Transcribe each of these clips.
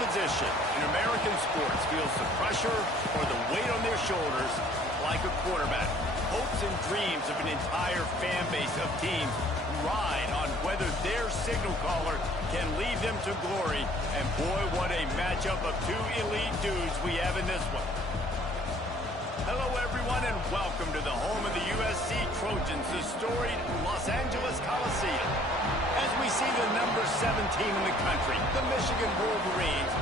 position in American sports feels the pressure or the weight on their shoulders like a quarterback. Hopes and dreams of an entire fan base of teams ride on whether their signal caller can lead them to glory. And boy, what a matchup of two elite dudes we have in this one. Hello, everyone, and welcome to the home of the USC Trojans, the storied Los Angeles Coliseum. As we see the number 17 in the country, the Michigan Wolverines,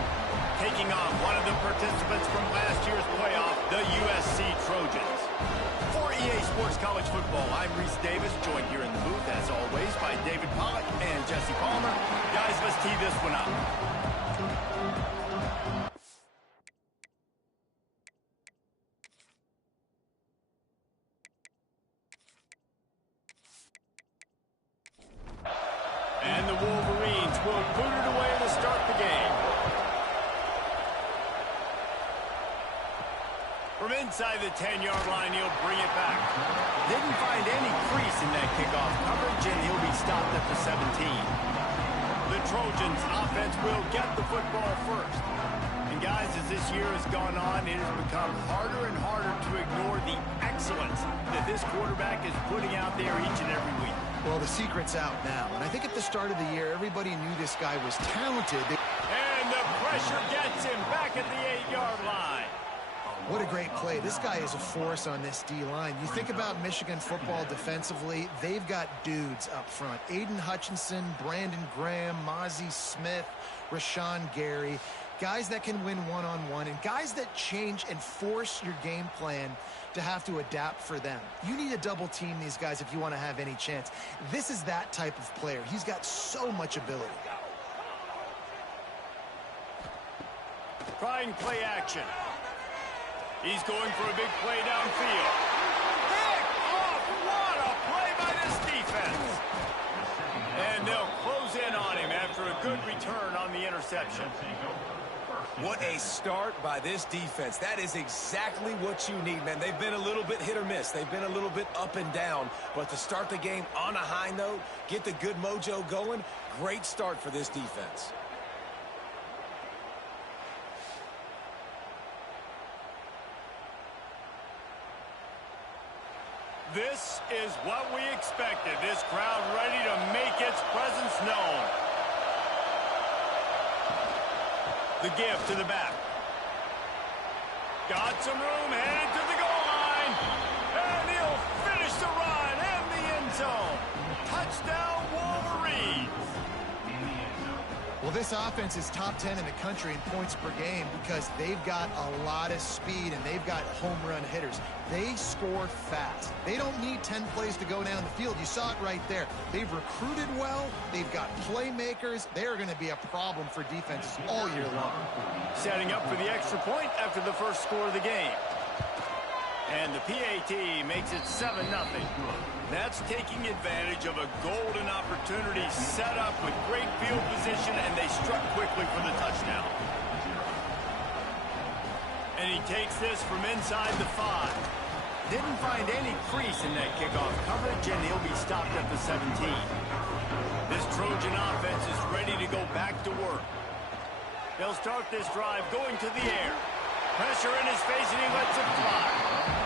taking on one of the participants from last year's playoff, the USC Trojans. For EA Sports College Football, I'm Reese Davis, joined here in the booth, as always, by David Pollack and Jesse Palmer. Guys, let's tee this one up. And the Wolverines will boot it away to start the game. From inside the 10-yard line, he'll bring it back. Didn't find any crease in that kickoff coverage, and he'll be stopped at the 17. The Trojans' offense will get the football first. And guys, as this year has gone on, it has become harder and harder to ignore the excellence that this quarterback is putting out there each and every week. Well, the secret's out now, and I think at the start of the year, everybody knew this guy was talented. And the pressure gets him back at the 8-yard line. What a great play. This guy is a force on this D-line. You think about Michigan football defensively, they've got dudes up front. Aiden Hutchinson, Brandon Graham, Mozzie Smith, Rashawn Gary. Guys that can win one-on-one, and guys that change and force your game plan to have to adapt for them. You need to double team these guys if you want to have any chance. This is that type of player. He's got so much ability. Trying play action. He's going for a big play downfield. Pick off! What a play by this defense! And they'll close in on him after a good return on the interception. What a start by this defense. That is exactly what you need, man. They've been a little bit hit or miss. They've been a little bit up and down. But to start the game on a high note, get the good mojo going, great start for this defense. This is what we expected. This crowd ready to make its presence known. The give to the back. Got some room, headed to the goal line. And he'll finish the run in the end zone. Touchdown, Wolverines. Well, this offense is top 10 in the country in points per game because they've got a lot of speed and they've got home run hitters. They score fast. They don't need 10 plays to go down the field. You saw it right there. They've recruited well. They've got playmakers. They're going to be a problem for defenses all year long. Setting up for the extra point after the first score of the game. And the PAT makes it 7-0. That's taking advantage of a golden opportunity set up with great field position, and they struck quickly for the touchdown. And he takes this from inside the 5. Didn't find any crease in that kickoff coverage, and he'll be stopped at the 17. This Trojan offense is ready to go back to work. They'll start this drive going to the air. Pressure in his face, and he lets it fly.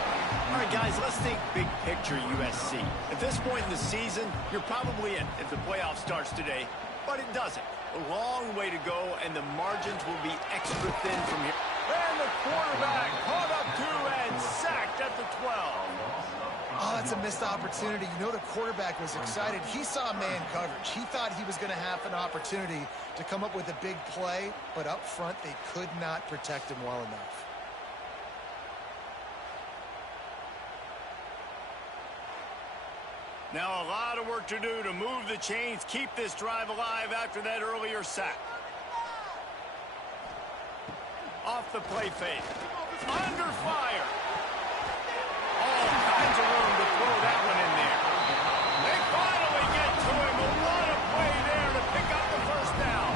All right, guys, let's think big picture USC. At this point in the season, you're probably in if the playoff starts today, but it doesn't. A long way to go, and the margins will be extra thin from here. And the quarterback caught up to and sacked at the 12. Oh, that's a missed opportunity. You know the quarterback was excited. He saw man coverage. He thought he was going to have an opportunity to come up with a big play, but up front they could not protect him well enough. Now a lot of work to do to move the chains, keep this drive alive after that earlier sack. Off the play fake. Under fire. All kinds of room to throw that one in there. They finally get to him. What a play there to pick up the first down.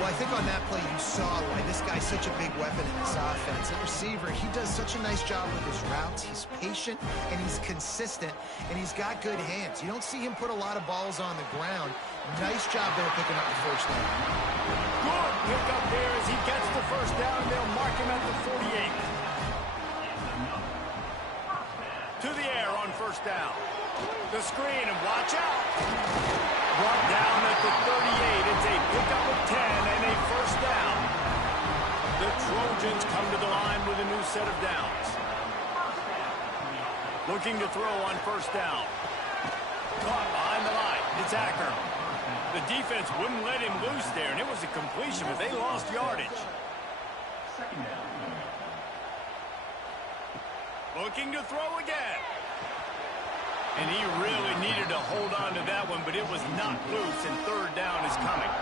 Well, I think on that play you saw why this guy's such a big weapon in this offense. At receiver, he does such a nice job with his routes. He's patient, and he's consistent, and he's got good hands. You don't see him put a lot of balls on the ground. Nice job there picking up the first down. Good pick up there as he gets the first down. They'll mark him at the 48. To the air on first down. The screen, and watch out. Brought down at the 38. It's a pickup of 10 and a first down. The Trojans come to the line with a new set of downs. Looking to throw on first down. Caught behind the line. It's Acker. The defense wouldn't let him loose there, and it was a completion, but they lost yardage. Looking to throw again. And he really needed to hold on to that one, but it was not loose, and third down is coming.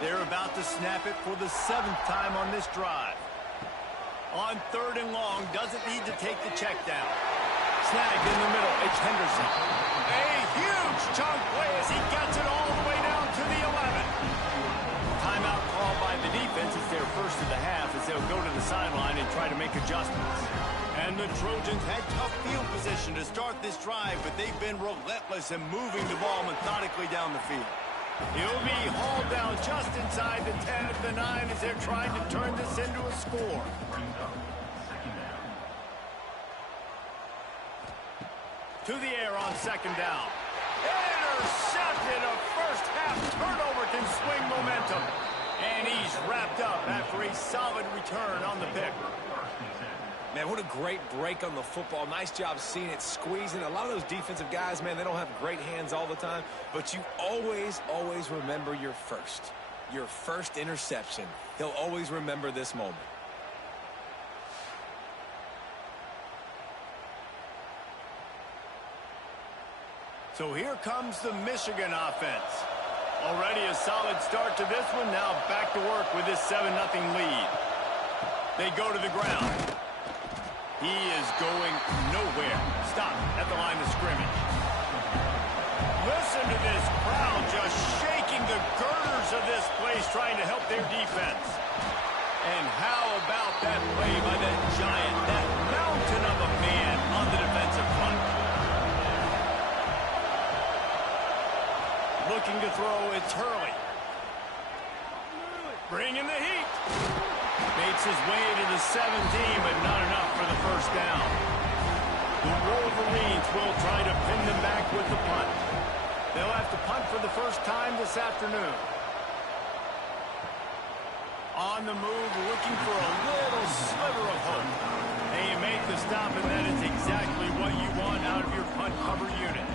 They're about to snap it for the 7th time on this drive. On 3rd and long, doesn't need to take the check down. Snagged in the middle, it's Henderson. A huge chunk play as he gets it all the way down to the 11. Timeout called by the defense. It's their first of the half as they'll go to the sideline and try to make adjustments. And the Trojans had tough field position to start this drive, but they've been relentless in moving the ball methodically down the field. He'll be hauled down just inside the 10 at the 9 as they're trying to turn this into a score. To the air on 2nd down. Intercepted. A first half turnover can swing momentum. And he's wrapped up after a solid return on the pick. Man, what a great break on the football. Nice job seeing it squeezing. A lot of those defensive guys, man, they don't have great hands all the time, but you always, always remember your first interception. He'll always remember this moment. So here comes the Michigan offense. Already a solid start to this one. Now back to work with this 7-0 lead. They go to the ground. He is going nowhere. Stop at the line of scrimmage. Listen to this crowd just shaking the girders of this place trying to help their defense. And how about that play by that giant, that mountain of a man on the defensive front? Looking to throw, it's Hurley. Bringing the heat. Makes his way to the 17, but not enough for the first down. The Wolverines will try to pin them back with the punt. They'll have to punt for the first time this afternoon. On the move, looking for a little sliver of hope. And you make the stop, and that is exactly what you want out of your punt cover unit.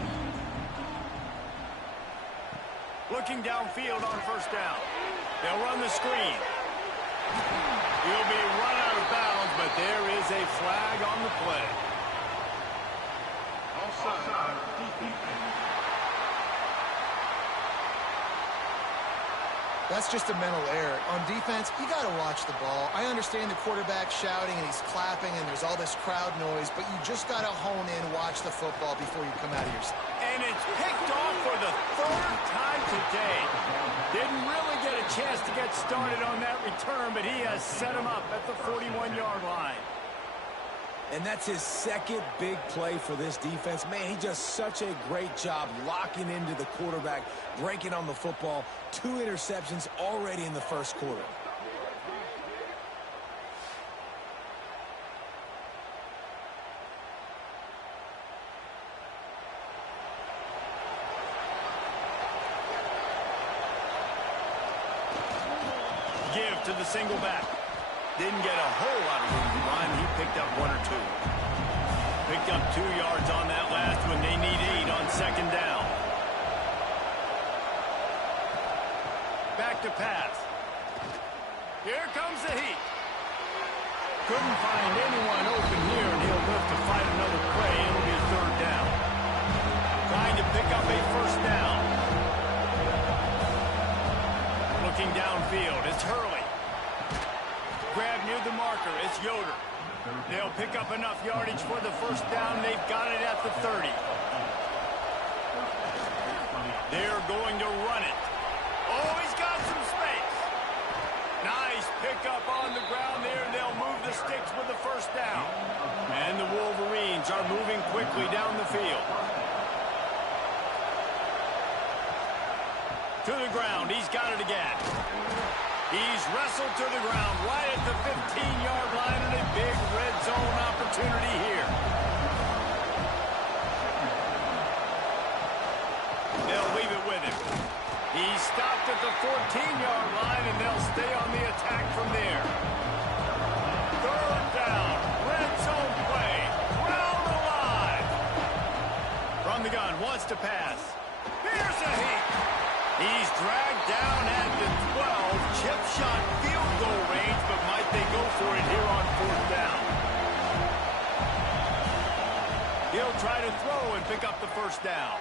Looking downfield on first down. They'll run the screen. He'll be run out of bounds, but there is a flag on the play. Offside. That's just a mental error. On defense, you got to watch the ball. I understand the quarterback shouting and he's clapping and there's all this crowd noise, but you just got to hone in, watch the football before you come out of your seat. And it's picked off for the 3rd time today. Didn't really get a chance to get started on that return, but he has set him up at the 41-yard line. And that's his 2nd big play for this defense. Man, he does such a great job locking into the quarterback, breaking on the football. 2 interceptions already in the first quarter. Give to the single back. Didn't get a whole lot of room to run. He picked up 1 or 2. Picked up 2 yards on that last one. They need 8 on 2nd down. Back to pass. Here comes the heat. Couldn't find anyone open here, and he'll live to fight another play. It'll be a 3rd down. Trying to pick up a first down. Looking downfield, it's Hurley. Grab near the marker, it's Yoder. They'll pick up enough yardage for the first down. They've got it at the 30. They're going to run it. Oh, he's got some space. Nice pickup on the ground there, and they'll move the sticks with the first down. And the Wolverines are moving quickly down the field. To the ground, he's got it again. He's wrestled to the ground right at the 15-yard line, and a big red zone opportunity here. They'll leave it with him. He's stopped at the 14-yard line, and they'll stay on the attack from there. Third down, red zone play, crowd alive. From the gun, wants to pass. Here's a heat. He's dragged down at the 12, chip shot field goal range, but might they go for it here on fourth down? He'll try to throw and pick up the first down.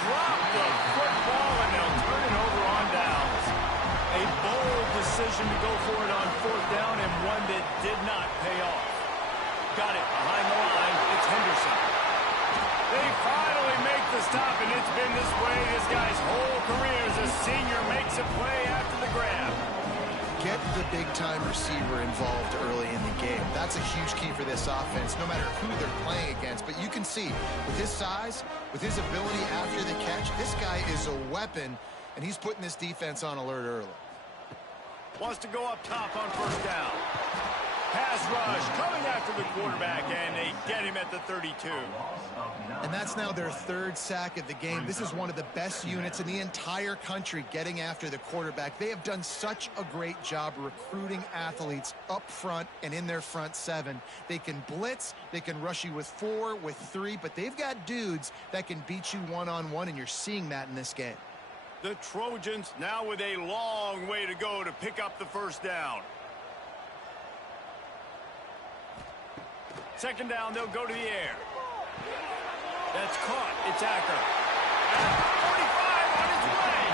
Drop the football, and they'll turn it over on downs. A bold decision to go for it on fourth down, and one that did not pay off. Got it behind the line. It's Henderson. They finally make the stop, and it's been this way this guy's whole career as a senior makes a play after the grab. Get the big-time receiver involved early in the game. That's a huge key for this offense, no matter who they're playing against. But you can see, with his size, with his ability after the catch, this guy is a weapon, and he's putting this defense on alert early. Wants to go up top on first down. Pass rush coming after the quarterback, and they get him at the 32. And that's now their third sack of the game. This is one of the best units in the entire country getting after the quarterback. They have done such a great job recruiting athletes up front and in their front seven. They can blitz, they can rush you with 4, with 3, but they've got dudes that can beat you one-on-one, and you're seeing that in this game. The Trojans now with a long way to go to pick up the first down. Second down, they'll go to the air. That's caught. It's Acker. At 45 on his way.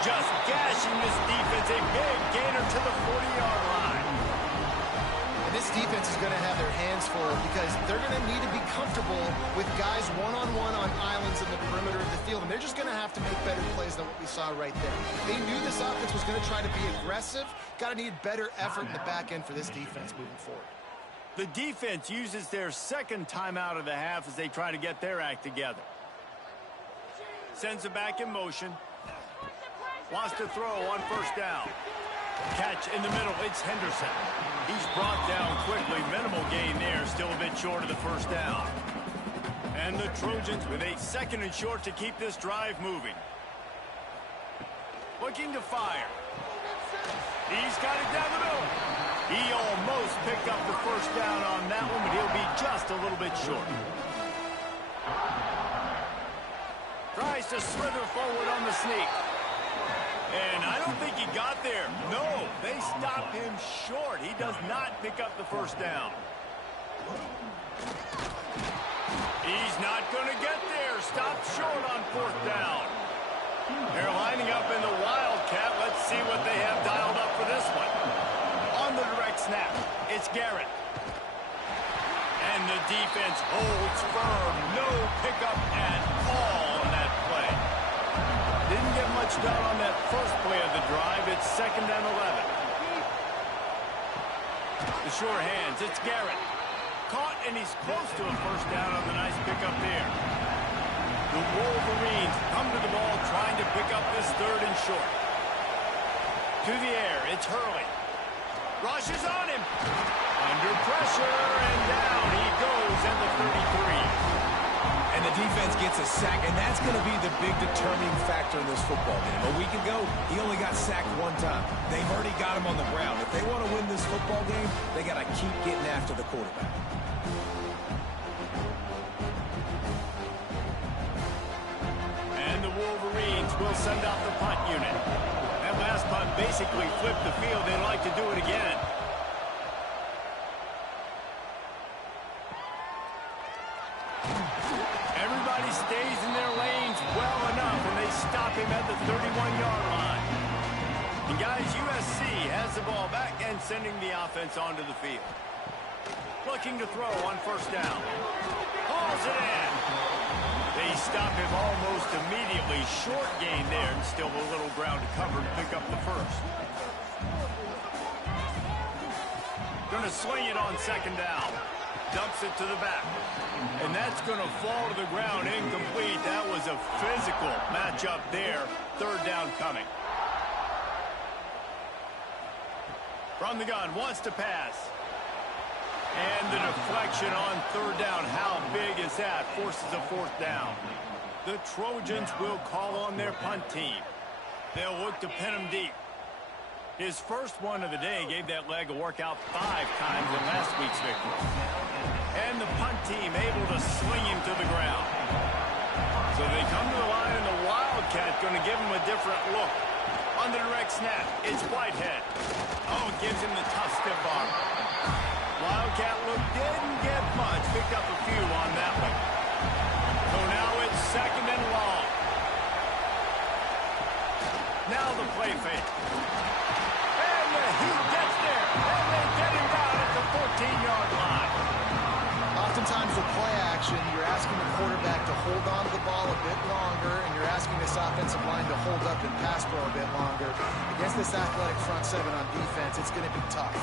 Just gashing this defense. A big gainer to the 40-yard line. And this defense is going to have their hands full because they're going to need to be comfortable with guys one-on-one on islands in the perimeter of the field. And they're just going to have to make better plays than what we saw right there. They knew this offense was going to try to be aggressive. Got to need better effort in the back end for this defense moving forward. The defense uses their second timeout of the half as they try to get their act together. Sends it back in motion. Wants to throw on first down. Catch in the middle. It's Henderson. He's brought down quickly. Minimal gain there. Still a bit short of the first down. And the Trojans with a second and short to keep this drive moving. Looking to fire. He's got it down the middle. He almost picked up the first down on that one, but he'll be just a little bit short. Tries to slither forward on the sneak. And I don't think he got there. No, they stop him short. He does not pick up the first down. He's not going to get there. Stopped short on fourth down. They're lining up in the Wildcat. Let's see what they have dialed up for this one. On the direct snap, it's Garrett. And the defense holds firm. No pickup at all on that play. Didn't get much done on that first play of the drive. It's 2nd and 11. The sure hands, it's Garrett. Caught, and he's close to a first down on the nice pickup there. The Wolverines come to the ball trying to pick up this third and short. To the air, it's Hurley. Rushes on him. Under pressure, and down he goes at the 33. And the defense gets a sack, and that's going to be the big determining factor in this football game. A week ago, he only got sacked 1 time. They've already got him on the ground. If they want to win this football game, they got to keep getting after the quarterback. And the Wolverines will send out the punt unit. That last punt basically flipped the field. They'd like to do it again. Everybody stays in their lanes well enough, and they stop him at the 31-yard line. And guys, USC has the ball back and sending the offense onto the field. Looking to throw on first down. Hauls it in. They stop him almost immediately. Short gain there, and still a little ground to cover to pick up the first. Going to sling it on second down. Dumps it to the back. And that's going to fall to the ground incomplete. That was a physical matchup there. Third down coming. From the gun, wants to pass. And the deflection on third down. How big is that? Forces a fourth down. The Trojans will call on their punt team. They'll look to pin him deep. His first one of the day gave that leg a workout 5 times in last week's victory. And the punt team able to sling him to the ground. So they come to the line, and the Wildcat going to give him a different look. On the direct snap, it's Whitehead. Oh, gives him the tough stiff arm. Wildcat look didn't get much. Picked up a few on that one. So now it's second and long. Now the play fake. And he gets there. And they get him down at the 14-yard line. Oftentimes with play action, you're asking the quarterback to hold on to the ball a bit longer, and you're asking this offensive line to hold up and pass pro a bit longer. Against this athletic front seven on defense, it's going to be tough.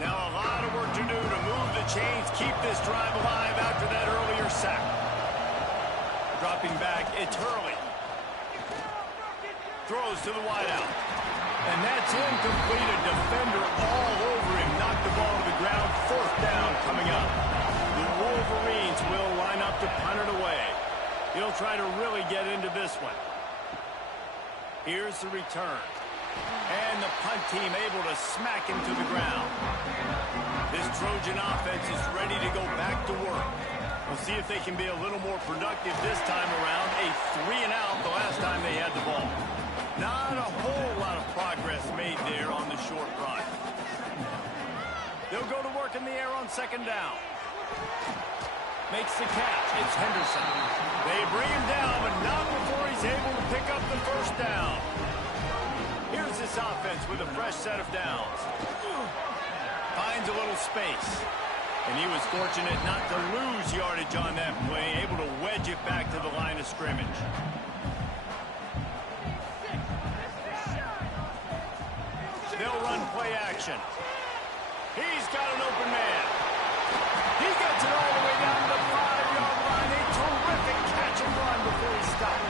Now a lot of work to do to move the chains, keep this drive alive after that earlier sack. Dropping back, it's Hurley. Throws to the wideout. And that's incomplete. A defender all over him. Knocked the ball to the ground. Fourth down coming up. The Wolverines will line up to punt it away. He'll try to really get into this one. Here's the return. And the punt team able to smack him to the ground. This Trojan offense is ready to go back to work. We'll see if they can be a little more productive this time around. A 3-and-out the last time they had the ball. Not a whole lot of progress made there on the short run. They'll go to work in the air on second down. Makes the catch. It's Henderson. They bring him down, but not before he's able to pick up the first down. Here's this offense with a fresh set of downs. Finds a little space. And he was fortunate not to lose yardage on that play, able to wedge it back to the line of scrimmage. They'll run play action. He's got an open man. He gets it all the way down to the 5-yard line. A terrific catch and run before he stopped.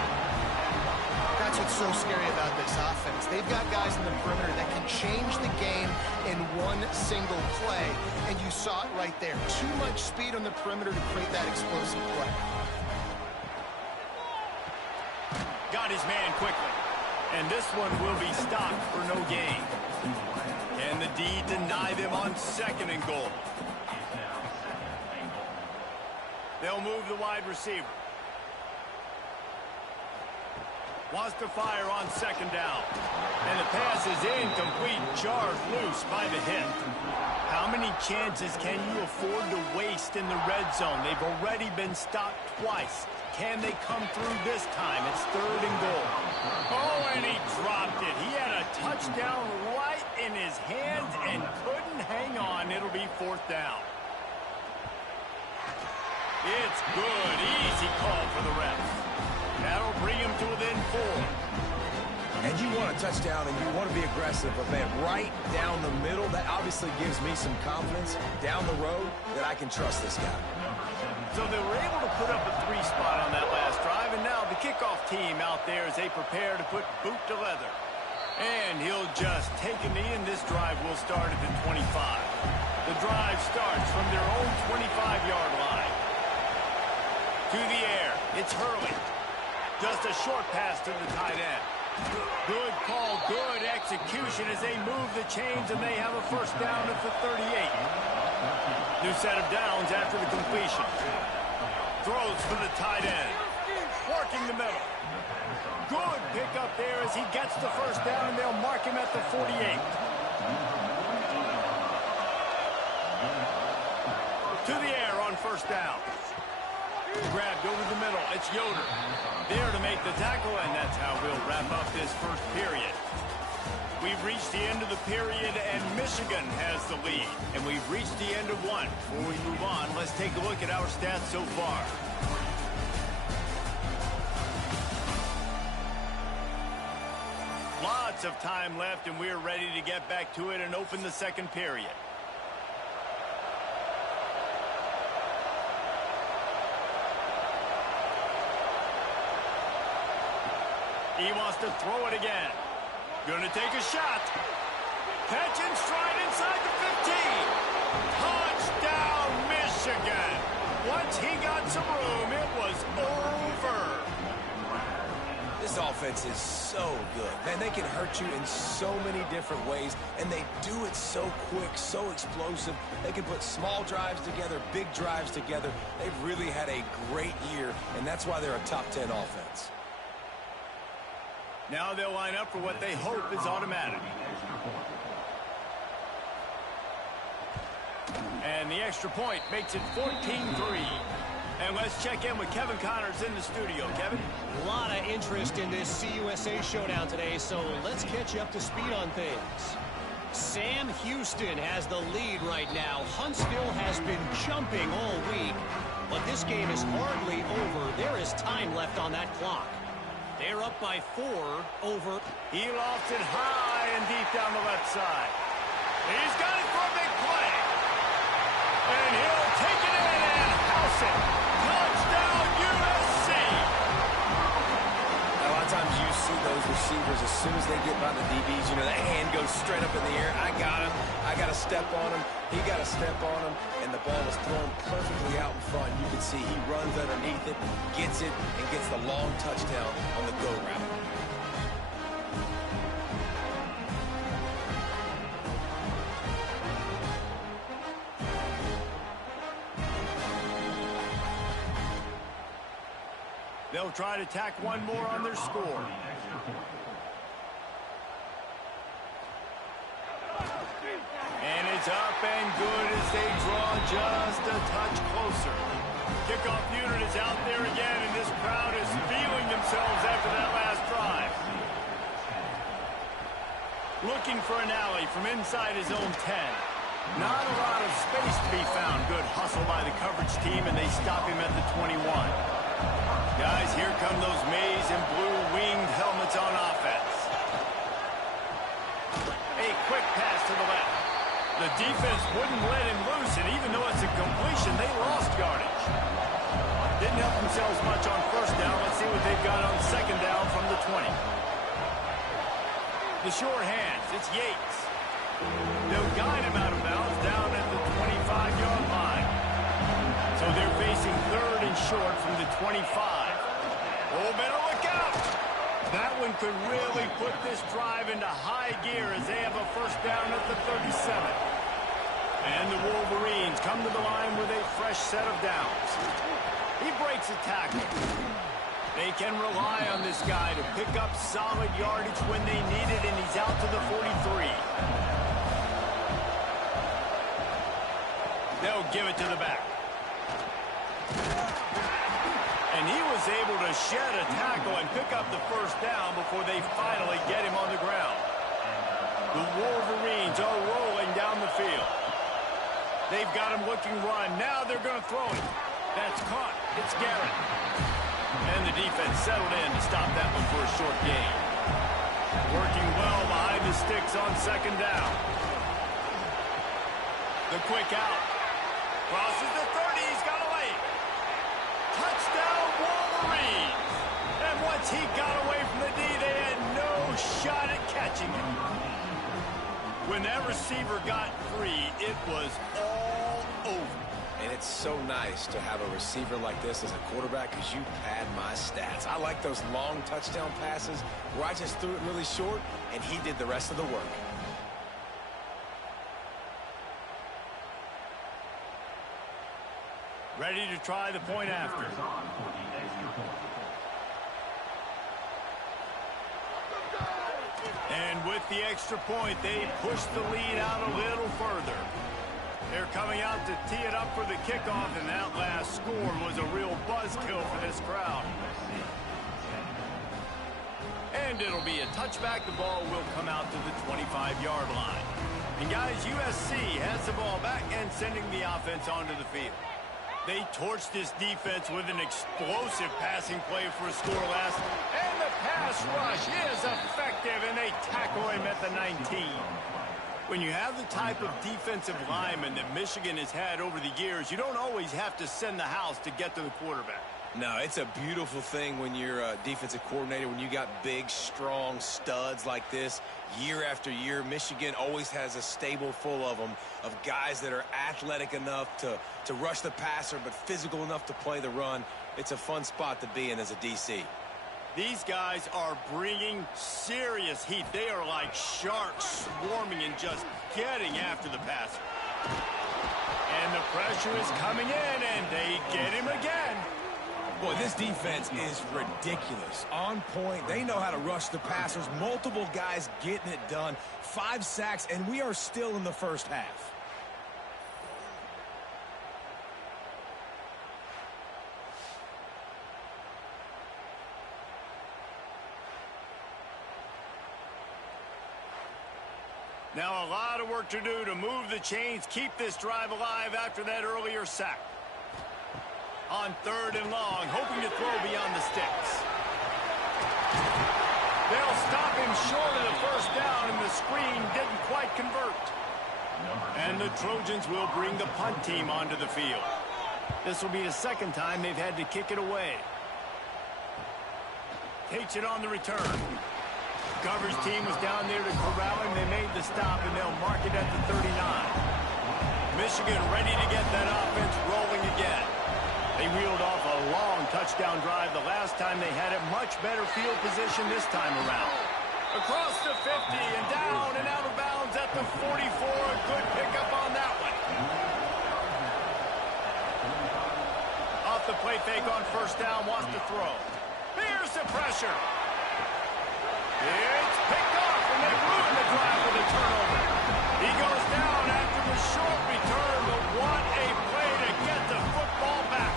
That's what's so scary about this offense. They've got guys in the perimeter that can change the game in one single play, and you saw it right there. Too much speed on the perimeter to create that explosive play. Got his man quickly, and this one will be stopped for no gain. Can the D deny them on second and goal? They'll move the wide receiver. Wants to fire on second down. And the pass is incomplete. Jarred loose by the hip. How many chances can you afford to waste in the red zone? They've already been stopped twice. Can they come through this time? It's third and goal. Oh, and he dropped it. He had a touchdown right in his hands and couldn't hang on. It'll be fourth down. It's good. Easy call for the refs. That'll bring him to within 4. And you want a touchdown and you want to be aggressive, but man, right down the middle, that obviously gives me some confidence down the road that I can trust this guy. So they were able to put up a 3 spot on that last drive, and now the kickoff team out there as they prepare to put boot to leather. And he'll just take a knee, and this drive will start at the 25. The drive starts from their own 25-yard line. To the air, it's Hurley. Just a short pass to the tight end. Good call, good execution as they move the chains, and they have a first down at the 38. New set of downs after the completion. Throws for the tight end. Working the middle. Good pick up there as he gets the first down, and they'll mark him at the 48. To the air on first down. Grabbed over the middle. It's Yoder. There to make the tackle, and that's how we'll wrap up this first period. We've reached the end of the period, and Michigan has the lead. And we've reached the end of one. Before we move on, let's take a look at our stats so far. Lots of time left, and we're ready to get back to it and open the second period. He wants to throw it again. Gonna take a shot. Catch and stride inside the 15. Touchdown, Michigan. Once he got some room, it was over. This offense is so good. Man, they can hurt you in so many different ways, and they do it so quick, so explosive. They can put small drives together, big drives together. They've really had a great year, and that's why they're a top 10 offense. Now they'll line up for what they hope is automatic. And the extra point makes it 14-3. And let's check in with Kevin Connors in the studio. Kevin? A lot of interest in this CUSA showdown today, so let's catch you up to speed on things. Sam Houston has the lead right now. Huntsville has been jumping all week, but this game is hardly over. There is time left on that clock. They're up by 4 over. He lofts it high and deep down the left side. He's got it for a big play. And he'll take it in and house it. Touchdown, USC. A lot of times you see those receivers, as soon as they get by the DBs, you know, that hand goes straight up in the air. I got him. I got to step on him. He got to step on him. And the ball is thrown perfectly out in front. You can see he runs underneath it, gets it, and gets the long touchdown on the go route. They'll try to tack one more on their score. And it's up and good as they draw just a touch closer. Kickoff unit is out there again, and this crowd is feeling themselves after that last drive. Looking for an alley from inside his own 10. Not a lot of space to be found. Good hustle by the coverage team, and they stop him at the 21. Guys, here come those maize and blue winged helmets on offense. A quick pass to the left. The defense wouldn't let him loose, and even though it's a completion, they lost yardage. Didn't help themselves much on first down. Let's see what they've got on second down from the 20. The short hands, it's Yates. They'll guide him out of bounds down at the 25-yard line. So they're facing third and short from the 25. Oh, better look out. That one could really put this drive into high gear as they have a first down at the 37. And the Wolverines come to the line with a fresh set of downs. He breaks a tackle. They can rely on this guy to pick up solid yardage when they need it, and he's out to the 43. They'll give it to the back. And he was able to shed a tackle and pick up the first down before they finally get him on the ground. The Wolverines are rolling down the field. They've got him looking run. Now they're going to throw it. That's caught. It's Garrett. And the defense settled in to stop that one for a short gain. Working well behind the sticks on second down. The quick out. Crosses the 30. He's got a lane. Touchdown, Wolverines. And once he got away from the D, they had no shot at catching him. When that receiver got free, it was all over. And it's so nice to have a receiver like this as a quarterback because you pad my stats. I like those long touchdown passes where I just threw it really short, and he did the rest of the work. Ready to try the point after. And with the extra point, they push the lead out a little further. They're coming out to tee it up for the kickoff, and that last score was a real buzzkill for this crowd. And And it'll be a touchback. The ball will come out to the 25-yard line. And guys, USC has the ball back and sending the offense onto the field. They torched this defense with an explosive passing play for a score last. And the pass rush is effective, and they tackle him at the 19. When you have the type of defensive lineman that Michigan has had over the years, you don't always have to send the house to get to the quarterback. No, it's a beautiful thing when you're a defensive coordinator, when you got big, strong studs like this. Year after year, Michigan always has a stable full of them, of guys that are athletic enough to rush the passer, but physical enough to play the run. It's a fun spot to be in as a DC. These guys are bringing serious heat. They are like sharks swarming and just getting after the passer. And the pressure is coming in, and they get him again. Boy, this defense is ridiculous. On point. They know how to rush the passers. Multiple guys getting it done. 5 sacks, and we are still in the first half. Now a lot of work to do to move the chains, keep this drive alive after that earlier sack. On 3rd and long, hoping to throw beyond the sticks. They'll stop him short of the first down, and the screen didn't quite convert. And the Trojans will bring the punt team onto the field. This will be the second time they've had to kick it away. Takes it on the return. Coverage team was down there to corral him. They made the stop, and they'll mark it at the 39. Michigan ready to get that offense rolling again. They reeled off a long touchdown drive the last time they had it. Much better field position this time around. Across the 50 and down and out of bounds at the 44. A good pickup on that one. Off the play fake on first down, wants to throw. Here's the pressure. It's picked off, and they ruin the drive with a turnover. He goes down after the short return, but what a play to get the football back.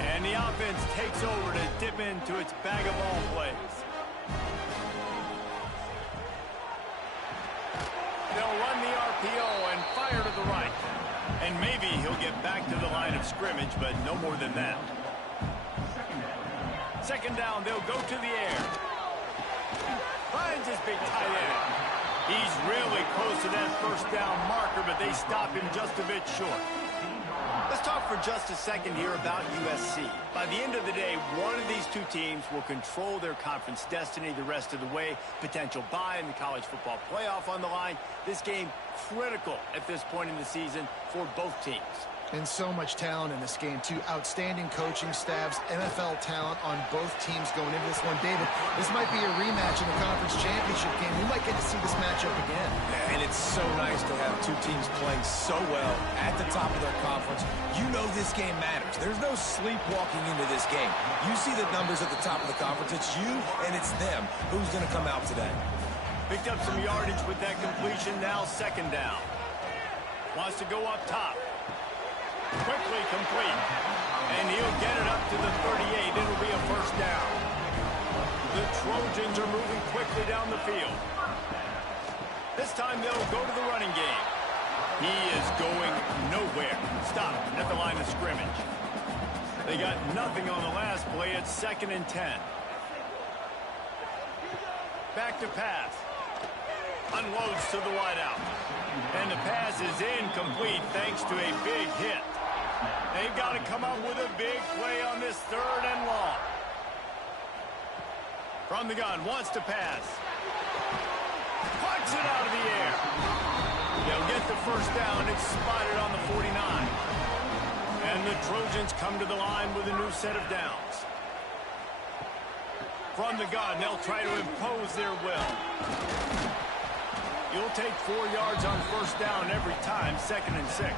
And the offense takes over to dip into its bag of all plays. They'll run the RPO and fire to the right. And maybe he'll get back to the line of scrimmage, but no more than that. Second down, they'll go to the air. Finds his big tight end. He's really close to that first down marker, but they stop him just a bit short. Let's talk for just a second here about USC. By the end of the day, one of these two teams will control their conference destiny the rest of the way. Potential bye in the college football playoff on the line. This game critical at this point in the season for both teams. And so much talent in this game, too. Outstanding coaching staffs, NFL talent on both teams going into this one. David, this might be a rematch in the conference championship game. We might get to see this matchup again. Yeah, and it's so nice to have two teams playing so well at the top of their conference. You know this game matters. There's no sleepwalking into this game. You see the numbers at the top of the conference. It's you and it's them. Who's going to come out today? Picked up some yardage with that completion. Now second down. Wants to go up top. Quickly complete. And he'll get it up to the 38. It'll be a first down. The Trojans are moving quickly down the field. This time they'll go to the running game. He is going nowhere. Stop at the line of scrimmage. They got nothing on the last play. It's 2nd and 10. Back to pass. Unloads to the wideout. And the pass is incomplete thanks to a big hit. They've got to come up with a big play on this 3rd and long. From the gun, wants to pass. Punts it out of the air. They'll get the first down. It's spotted on the 49. And the Trojans come to the line with a new set of downs. From the gun, they'll try to impose their will. You'll take 4 yards on first down every time, 2nd and 6.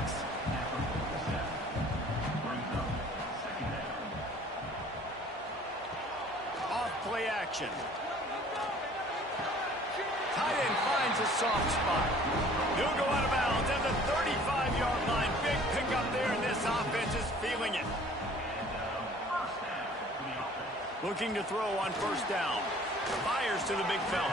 protection. Tight end finds a soft spot. He'll go out of bounds at the 35-yard line. Big pickup there, and this offense is feeling it. Looking to throw on first down. Fires to the big fella.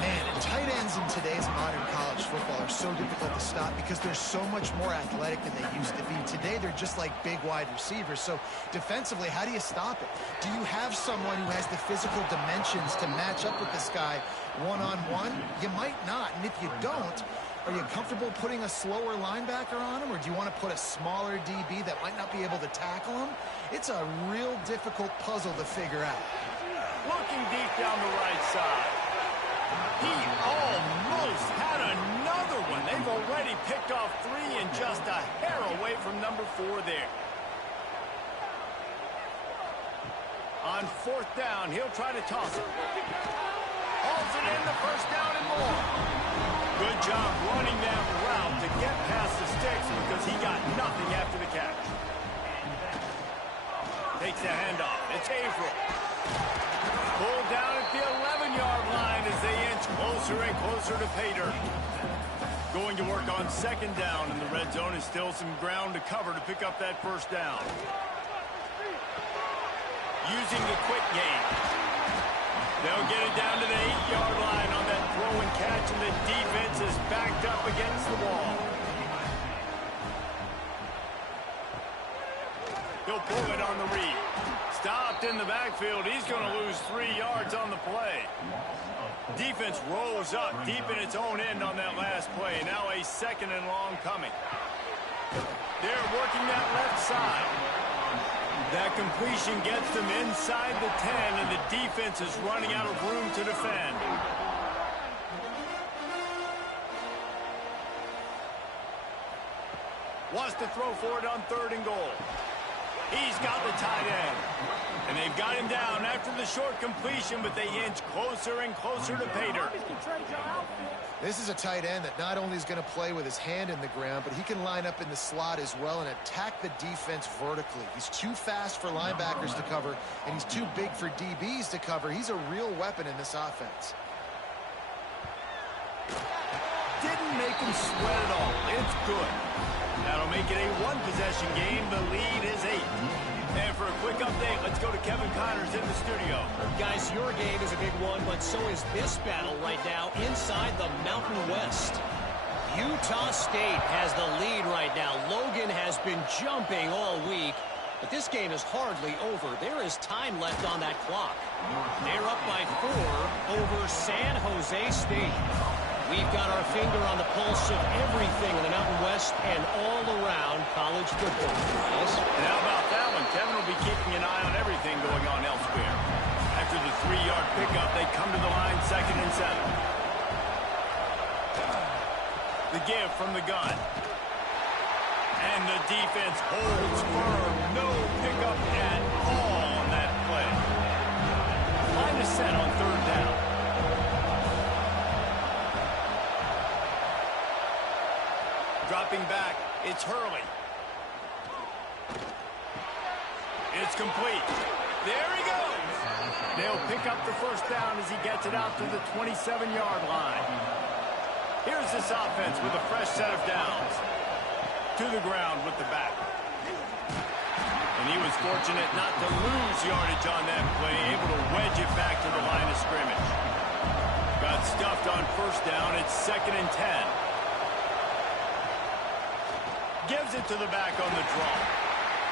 Man, and tight ends in today's modern college football are so difficult to stop because they're so much more athletic than they used to be. Today, they're just like big wide receivers. So defensively, how do you stop it? Do you have someone who has the physical dimensions to match up with this guy one-on-one? You might not. And if you don't, are you comfortable putting a slower linebacker on him? Or do you want to put a smaller DB that might not be able to tackle him? It's a real difficult puzzle to figure out. Looking deep down the right side. He almost had another one. They've already picked off 3 and just a hair away from number 4 there. On fourth down, he'll try to toss it. Hauls it in, the first down and more. Good job running that route to get past the sticks because he got nothing after the catch. Takes the handoff. It's Averill. Pulled down at the 11-yard line as they inch closer and closer to pay dirt. Going to work on second down, and the red zone is still some ground to cover to pick up that first down. Using the quick game. They'll get it down to the 8-yard line on that throw and catch, and the defense is backed up against the wall. He'll pull it on the read. Stopped in the backfield. He's going to lose 3 yards on the play. Defense rolls up deep in its own end on that last play. Now a second and long coming. They're working that left side. That completion gets them inside the 10, and the defense is running out of room to defend. Wants to throw for it on 3rd and goal. He's got the tight end. And they've got him down after the short completion, but they inch closer and closer to pay dirt. This is a tight end that not only is going to play with his hand in the ground, but he can line up in the slot as well and attack the defense vertically. He's too fast for linebackers to cover, and he's too big for DBs to cover. He's a real weapon in this offense. Didn't make him sweat at all. It's good. That'll make it a one-possession game. The lead is 8. And for a quick update, let's go to Kevin Connors in the studio. Guys, your game is a big one, but so is this battle right now inside the Mountain West. Utah State has the lead right now. Logan has been jumping all week, but this game is hardly over. There is time left on that clock. They're up by 4 over San Jose State. We've got our finger on the pulse of everything in the Mountain West and all around college football. And how about that one? Kevin will be keeping an eye on everything going on elsewhere. After the 3-yard pickup, they come to the line 2nd and 7. The give from the gun. And the defense holds firm. No pickup at all on that play. Line is set on 3rd down. Dropping back, it's Hurley. It's complete. There he goes. They'll pick up the first down as he gets it out to the 27-yard line. Here's this offense with a fresh set of downs. To the ground with the back. And he was fortunate not to lose yardage on that play, able to wedge it back to the line of scrimmage. Got stuffed on first down. It's 2nd and 10. Gives it to the back on the draw.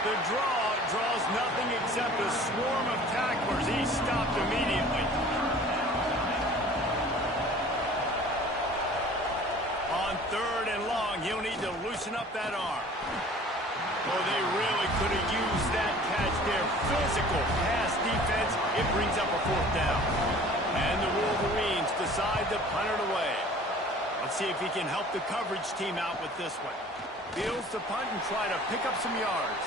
The draw draws nothing except a swarm of tacklers. He's stopped immediately. On 3rd and long, he'll need to loosen up that arm. Oh, they really could have used that catch there. Physical pass defense. It brings up a 4th down. And the Wolverines decide to punt it away. Let's see if he can help the coverage team out with this one. Fields to punt and try to pick up some yards.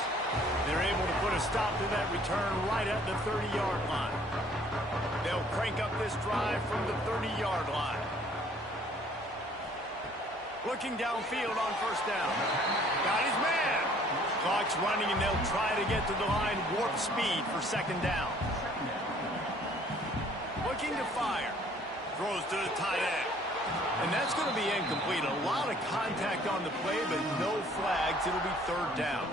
They're able to put a stop to that return right at the 30-yard line. They'll crank up this drive from the 30-yard line. Looking downfield on first down. Got his man. Clock's running, and they'll try to get to the line warp speed for 2nd down. Throws to the tight end. And that's going to be incomplete. A lot of contact on the play, but no flags. It'll be third down.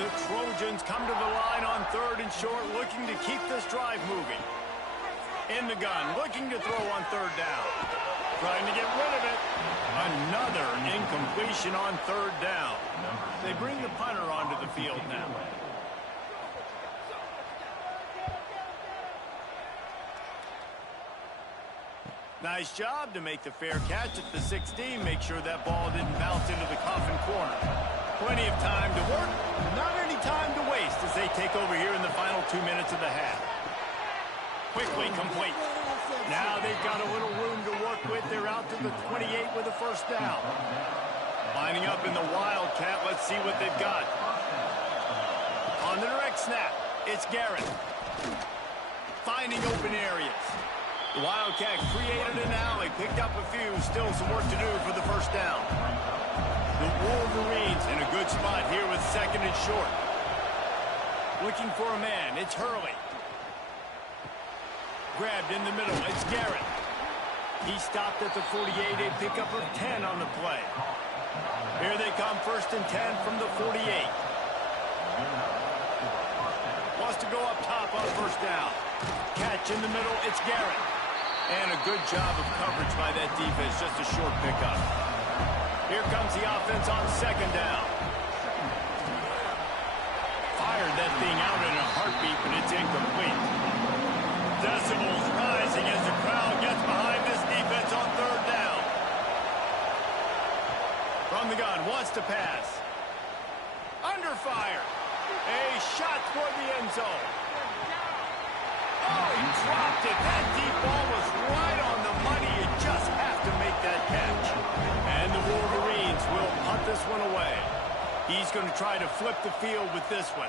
The Trojans come to the line on third and short, looking to keep this drive moving. In the gun, looking to throw on third down. Trying to get rid of it. Another incompletion on third down. They bring the punter onto the field now. Nice job to make the fair catch at the 16. Make sure that ball didn't bounce into the coffin corner. Plenty of time to work. Not any time to waste as they take over here in the final 2 minutes of the half. Quickly complete. Now they've got a little room to work with. They're out to the 28 with a first down. Lining up in the Wildcat. Let's see what they've got. On the direct snap, it's Garrett. Finding open areas. The Wildcat created an alley, picked up a few, still some work to do for the first down. The Wolverines in a good spot here with second and short. Looking for a man, it's Hurley. Grabbed in the middle, it's Garrett. He stopped at the 48, a pickup of 10 on the play. Here they come, first and 10 from the 48. Wants to go up top on first down. Catch in the middle, it's Garrett. And a good job of coverage by that defense, just a short pickup. Here comes the offense on second down. Fired that thing out in a heartbeat, but it's incomplete. Decibels rising as the crowd gets behind this defense on third down. From the gun, wants to pass. Under fire. A shot toward the end zone. Oh, he dropped it. That deep ball was right on the money. You just have to make that catch. And the Wolverines will punt this one away. He's going to try to flip the field with this one.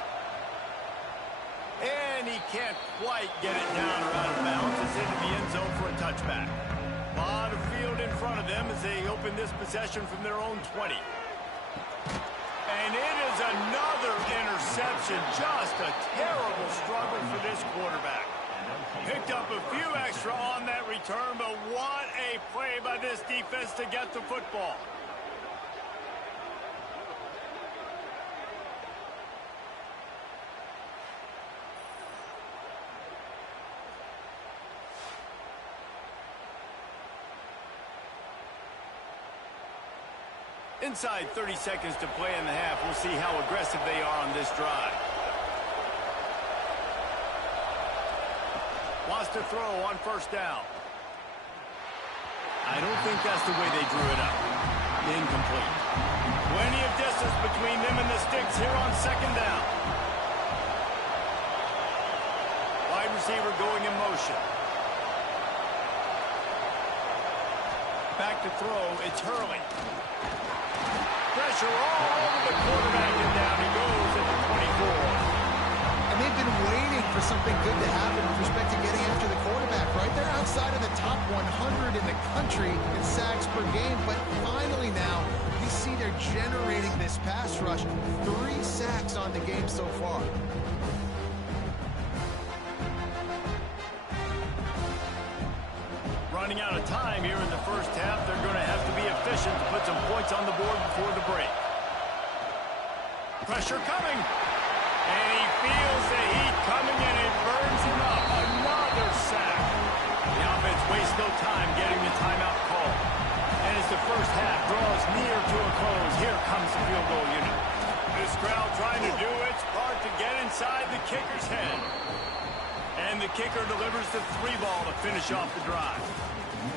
And he can't quite get it down or out of bounds. It's into the end zone for a touchback. A lot of field in front of them as they open this possession from their own 20. And it is another interception. Just a terrible struggle for this quarterback. Picked up a few extra on that return, but what a play by this defense to get the football. Inside 30 seconds to play in the half. We'll see how aggressive they are on this drive. Wants to throw on first down. I don't think that's the way they drew it up. Incomplete. Plenty of distance between them and the sticks here on second down. Wide receiver going in motion. Back to throw, it's Hurley. Pressure all over the quarterback, and down he goes at the 24. And they've been waiting for something good to happen with respect to getting after the quarterback, right? They're outside of the top 100 in the country in sacks per game, but finally now, you see they're generating this pass rush. 3 sacks on the game so far. Running out of time here in the first half. They're going to have to be efficient to put some points on the board before the break. Pressure coming. And he feels the heat coming and it burns him up. Another sack. The offense wastes no time getting the timeout call. And as the first half draws near to a close, here comes the field goal unit. This crowd trying to do its part to get inside the kicker's head. And the kicker delivers the 3 ball to finish off the drive.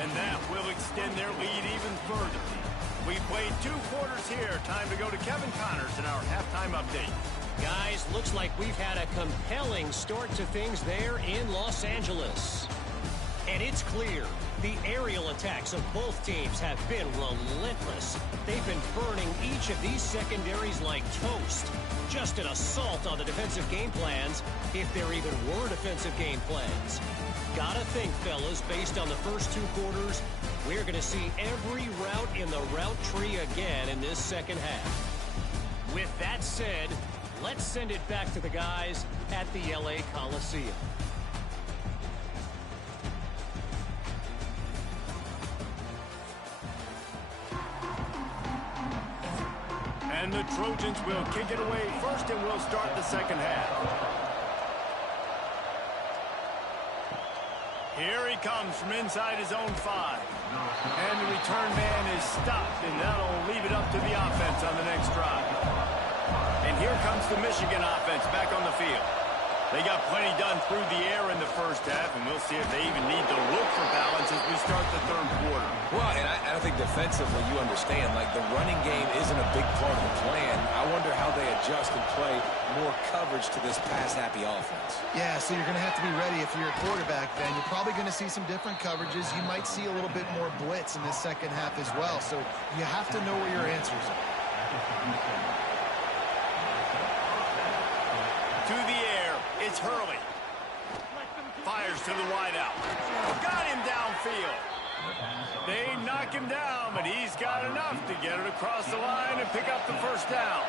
And that will extend their lead even further. We played 2 quarters here. Time to go to Kevin Connors in our halftime update. Guys, looks like we've had a compelling start to things there in Los Angeles. And it's clear, the aerial attacks of both teams have been relentless. They've been burning each of these secondaries like toast. Just an assault on the defensive game plans, if there even were defensive game plans. Gotta think, fellas, based on the first 2 quarters, we're going to see every route in the route tree again in this second half. With that said, let's send it back to the guys at the LA Coliseum. And the Trojans will kick it away first, and we'll start the second half. Here he comes from inside his own 5. And the return man is stopped, and that'll leave it up to the offense on the next drive. And here comes the Michigan offense back on the field. They got plenty done through the air in the first half, and we'll see if they even need to look for balance as we start the third quarter. Well, and I think defensively you understand, like the running game isn't a big part of the plan. I wonder how they adjust and play more coverage to this pass-happy offense. Yeah, so you're going to have to be ready if you're a quarterback then. You're probably going to see some different coverages. You might see a little bit more blitz in this second half as well, so you have to know where your answers are. To the air, it's Hurley. Fires to the wideout. Got him downfield. They knock him down, but he's got enough to get it across the line and pick up the first down.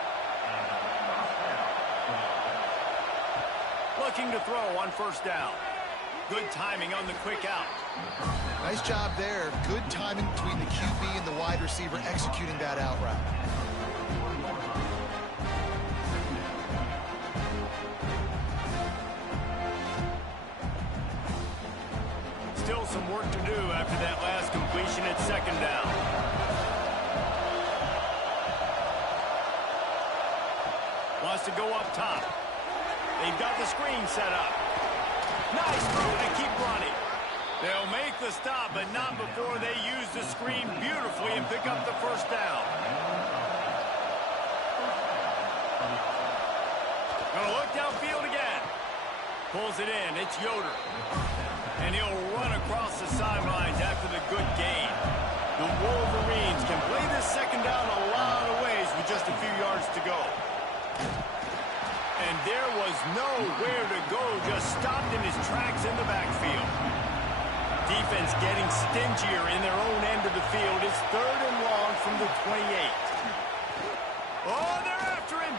Looking to throw on first down. Good timing on the quick out. Nice job there. Good timing between the QB and the wide receiver executing that out route. Still some work to do after that last completion at second down. Wants to go up top. They've got the screen set up. Nice throw to keep running. They'll make the stop, but not before they use the screen beautifully and pick up the first down. Gonna look downfield again. Pulls it in. It's Yoder. And he'll run across the sidelines after the good gain. The Wolverines can play this second down a lot of ways with just a few yards to go. And there was nowhere to go, just stopped in his tracks in the backfield. Defense getting stingier in their own end of the field. It's third and long from the 28. Oh, they're after him.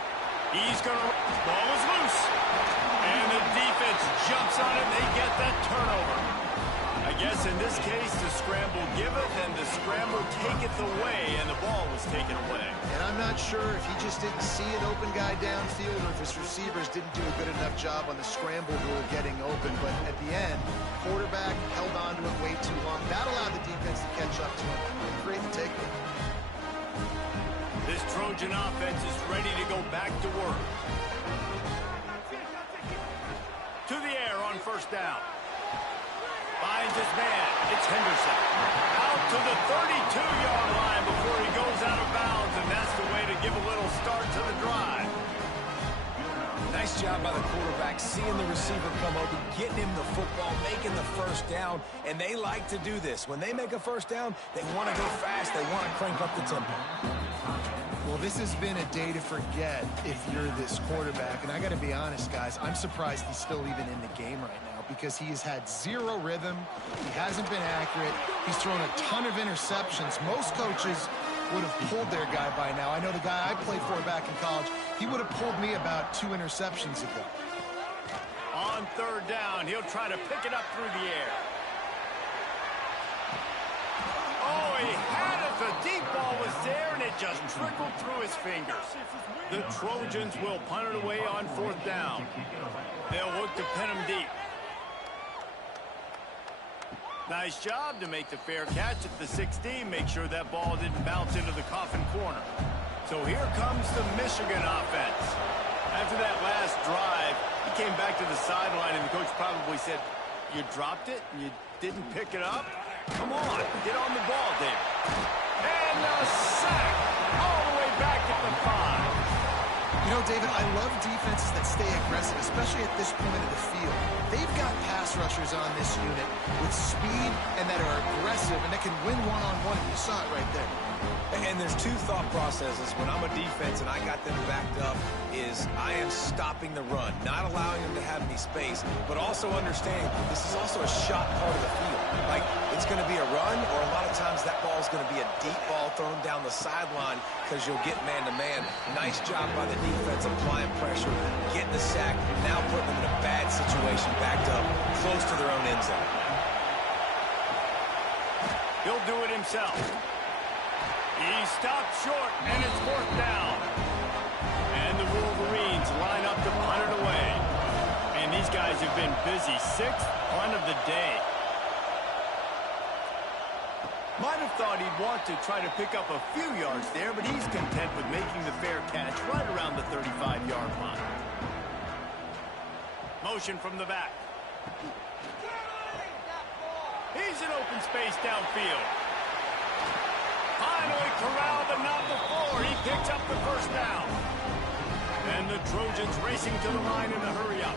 He's going to... Ball is loose. And the defense jumps on it. They get that turnover. I guess in this case, the scramble giveth and the scramble taketh away, and the ball was taken away. And I'm not sure if he just didn't see an open guy downfield or if his receivers didn't do a good enough job on the scramble rule getting open. But at the end, quarterback held on to it way too long. That allowed the defense to catch up to him and create the takeaway. This Trojan offense is ready to go back to work. To the air on first down. Finds his man. It's Henderson. Out to the 32-yard line before he goes out of bounds, and that's the way to give a little start to the drive. Nice job by the quarterback, seeing the receiver come open, getting him the football, making the first down, and they like to do this. When they make a first down, they want to go fast. They want to crank up the tempo. Well, this has been a day to forget if you're this quarterback. And I got to be honest, guys, I'm surprised he's still even in the game right now because he has had zero rhythm. He hasn't been accurate. He's thrown a ton of interceptions. Most coaches would have pulled their guy by now. I know the guy I played for back in college, he would have pulled me about 2 interceptions ago. On third down, he'll try to pick it up through the air. Oh, he had it. The deep ball was there, and it just trickled through his fingers. The Trojans will punt it away on fourth down. They'll look to pin him deep. Nice job to make the fair catch at the 16. Make sure that ball didn't bounce into the coffin corner. So here comes the Michigan offense. After that last drive, he came back to the sideline, and the coach probably said, "You dropped it and you didn't pick it up? Come on, get on the ball, David." And a sack all the way back at the 5. You know, David, I love defenses that stay aggressive, especially at this point of the field. They've got pass rushers on this unit with speed and that are aggressive and that can win one-on-one, and you saw it right there. And there's 2 thought processes when I'm a defense and I got them backed up is I am stopping the run, not allowing them to have any space, but also understanding this is also a shot part of the field. Like, it's going to be a run, or a lot of times that ball is going to be a deep ball thrown down the sideline because you'll get man-to-man. Nice job by the defense applying pressure, getting the sack, now putting them in a bad situation, backed up, close to their own end zone. He'll do it himself. He stopped short, and it's fourth down. guys have been busy. 6th punt of the day. Might have thought he'd want to try to pick up a few yards there, but he's content with making the fair catch right around the 35-yard line. Motion from the back. He's in open space downfield. Finally corralled, but not before. He picks up the first down. And the Trojans racing to the line in a hurry-up.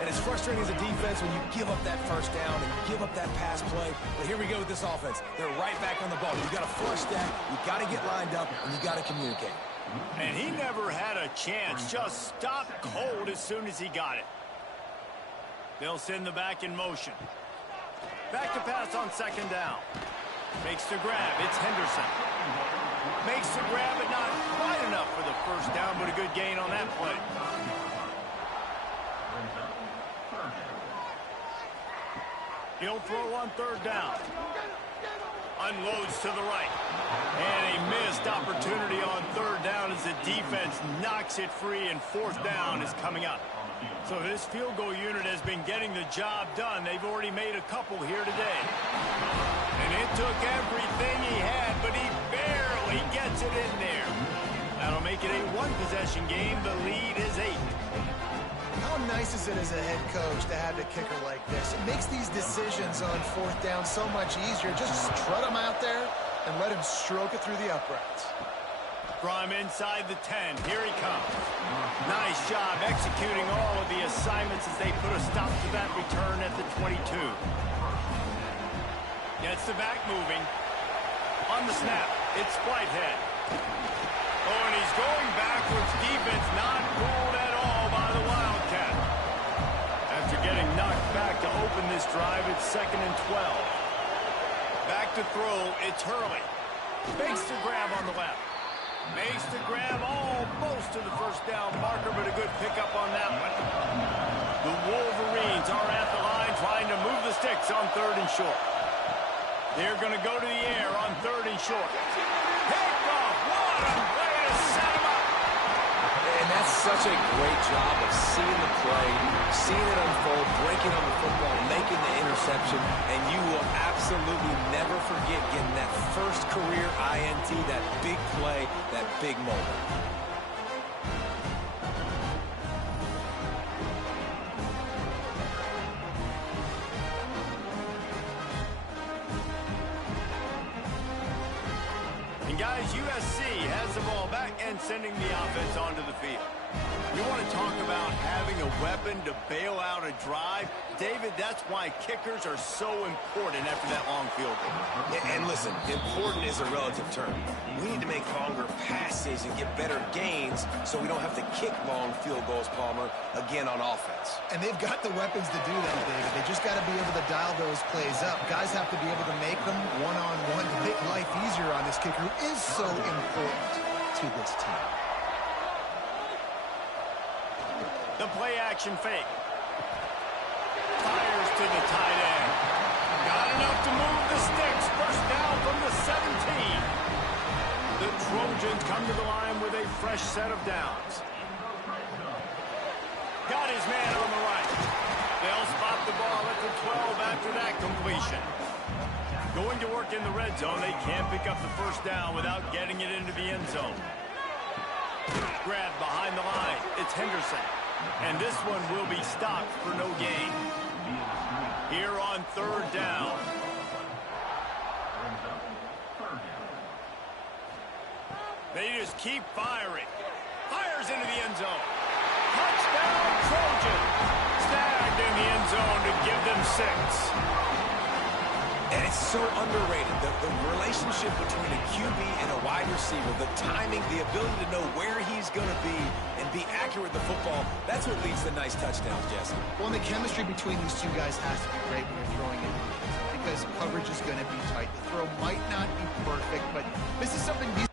And it's frustrating as a defense when you give up that first down and give up that pass play. But here we go with this offense. They're right back on the ball. You got to flush that. You got to get lined up, and you got to communicate. And he never had a chance. Just stopped cold as soon as he got it. They'll send the back in motion. Back to pass on 2nd down. Makes the grab. It's Henderson. Makes the grab, but not quite enough for the first down, but a good gain on that play. He'll throw on 3rd down. Unloads to the right. And a missed opportunity on 3rd down as the defense knocks it free, and 4th down is coming up. So this field goal unit has been getting the job done. They've already made a couple here today. And it took everything he had, but he barely gets it in there. That'll make it a one-possession game. The lead is 8. How nice is it as a head coach to have a kicker like this? It makes these decisions on 4th down so much easier. Just strut him out there and let him stroke it through the uprights. From inside the 10, here he comes. Nice job executing all of the assignments as they put a stop to that return at the 22. Gets the back moving. On the snap, it's Whitehead. Oh, and he's going backwards. Defense not fooled at all by the Wildcat. After getting knocked back to open this drive, it's 2nd and 12. Back to throw, it's Hurley. Makes the grab on the left. Makes the grab almost to the first down marker, but a good pickup on that one. The Wolverines are at the line trying to move the sticks on 3rd and short. They're going to go to the air on 3rd and short. Picked off. What a way to set him up. And that's such a great job of seeing the play, seeing it unfold, breaking on the football, making the interception, and you will absolutely never forget getting that first career INT, that big play, that big moment. And guys, USC has the ball back and sending the offense onto the field. You want to talk about having a weapon to bail out a drive? David, that's why kickers are so important after that long field goal. And listen, important is a relative term. We need to make longer passes and get better gains so we don't have to kick long field goals, Palmer, again on offense. And they've got the weapons to do that, David. They just got to be able to dial those plays up. Guys have to be able to make them one-on-one to make life easier on this kicker, who is so important to this team. The play action fake. Fires to the tight end. Got enough to move the sticks. First down from the 17. The Trojans come to the line with a fresh set of downs. Got his man on the right. They'll spot the ball at the 12 after that completion. Going to work in the red zone. They can't pick up the first down without getting it into the end zone. Grab behind the line. It's Henderson. And this one will be stopped for no gain. Here on 3rd down. They just keep firing. Fires into the end zone. Touchdown, Trojans. Snagged in the end zone to give them 6. And it's so underrated, the relationship between a QB and a wide receiver, the timing, the ability to know where he's going to be and be accurate with the football, that's what leads to nice touchdowns, Jesse. Well, and the chemistry between these two guys has to be great when you're throwing in the end zone, because coverage is going to be tight. The throw might not be perfect, but this is something you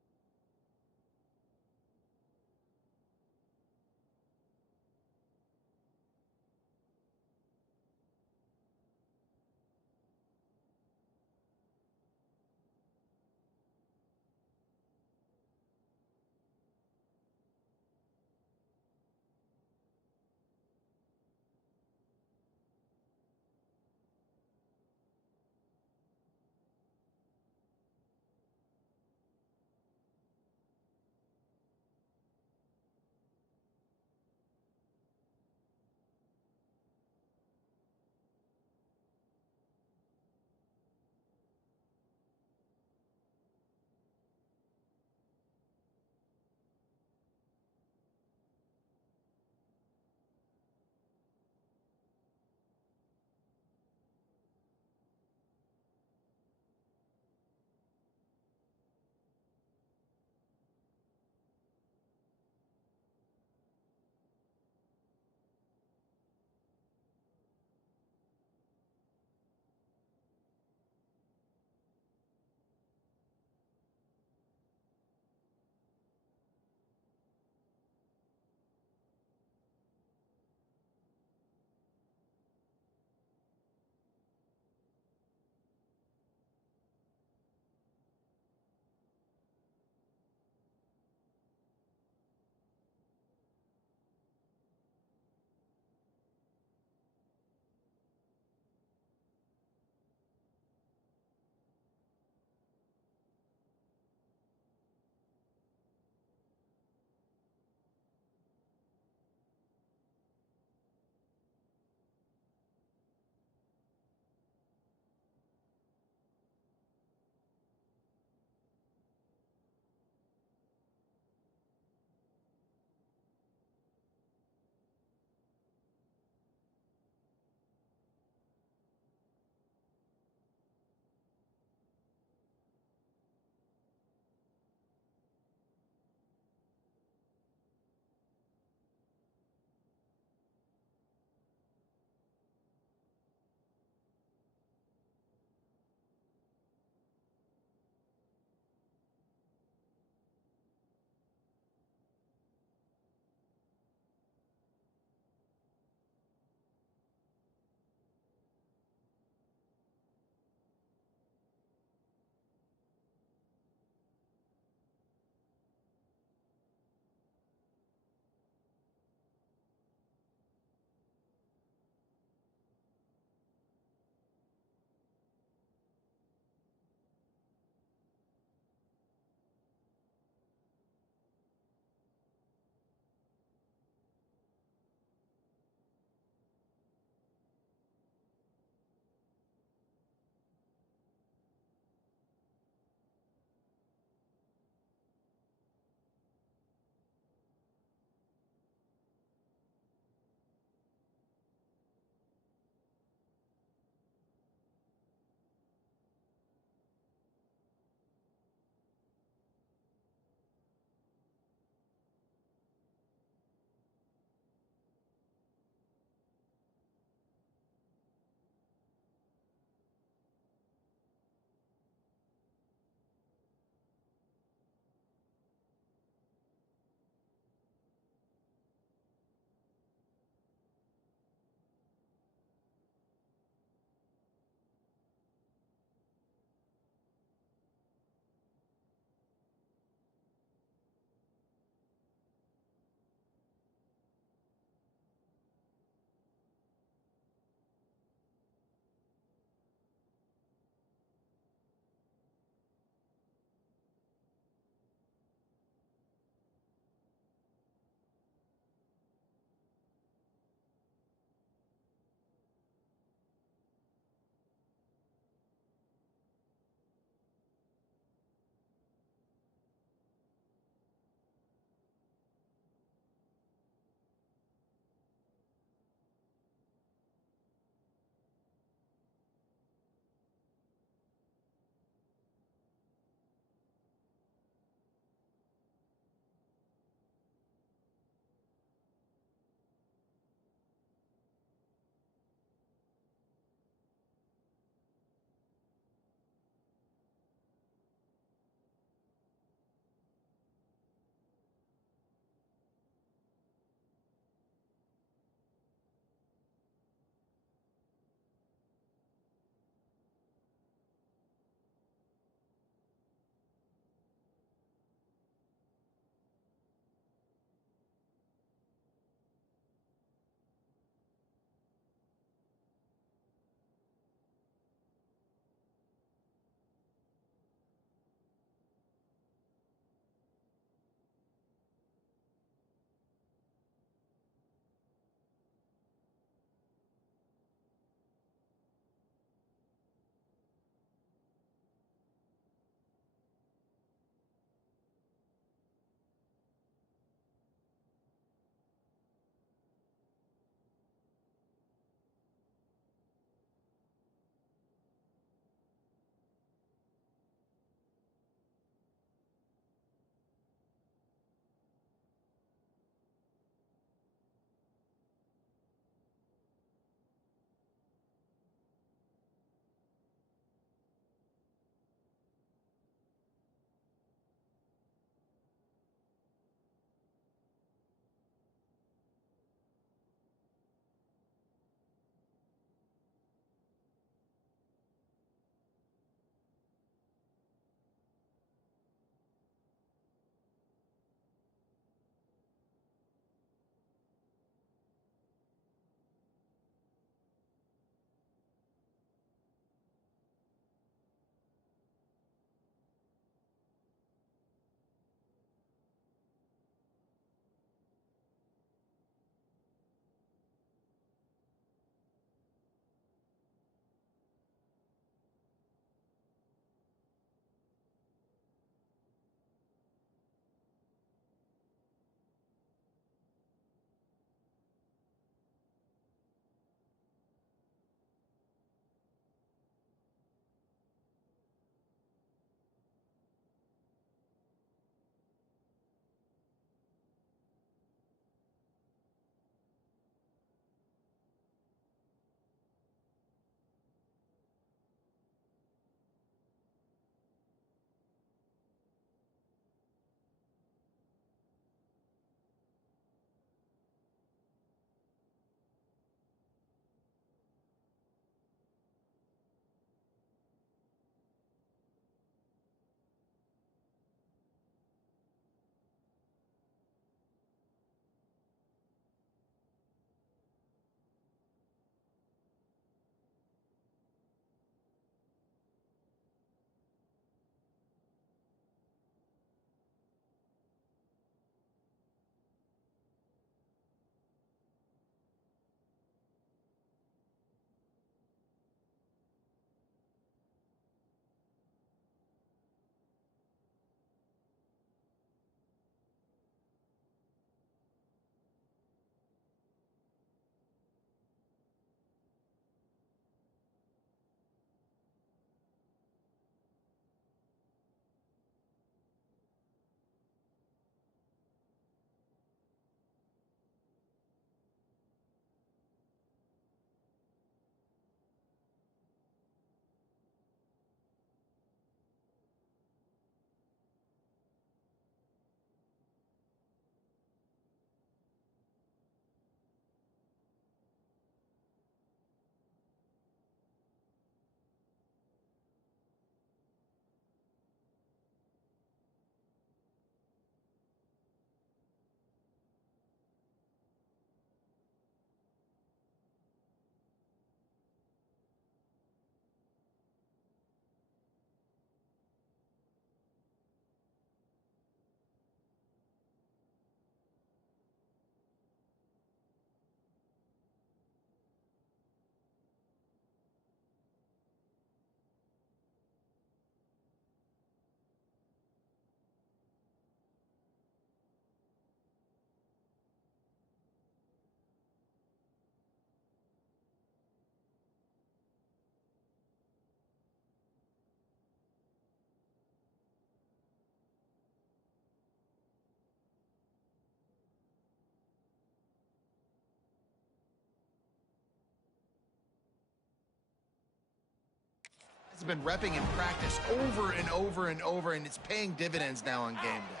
He's been repping in practice over and over and over, and it's paying dividends now on game day.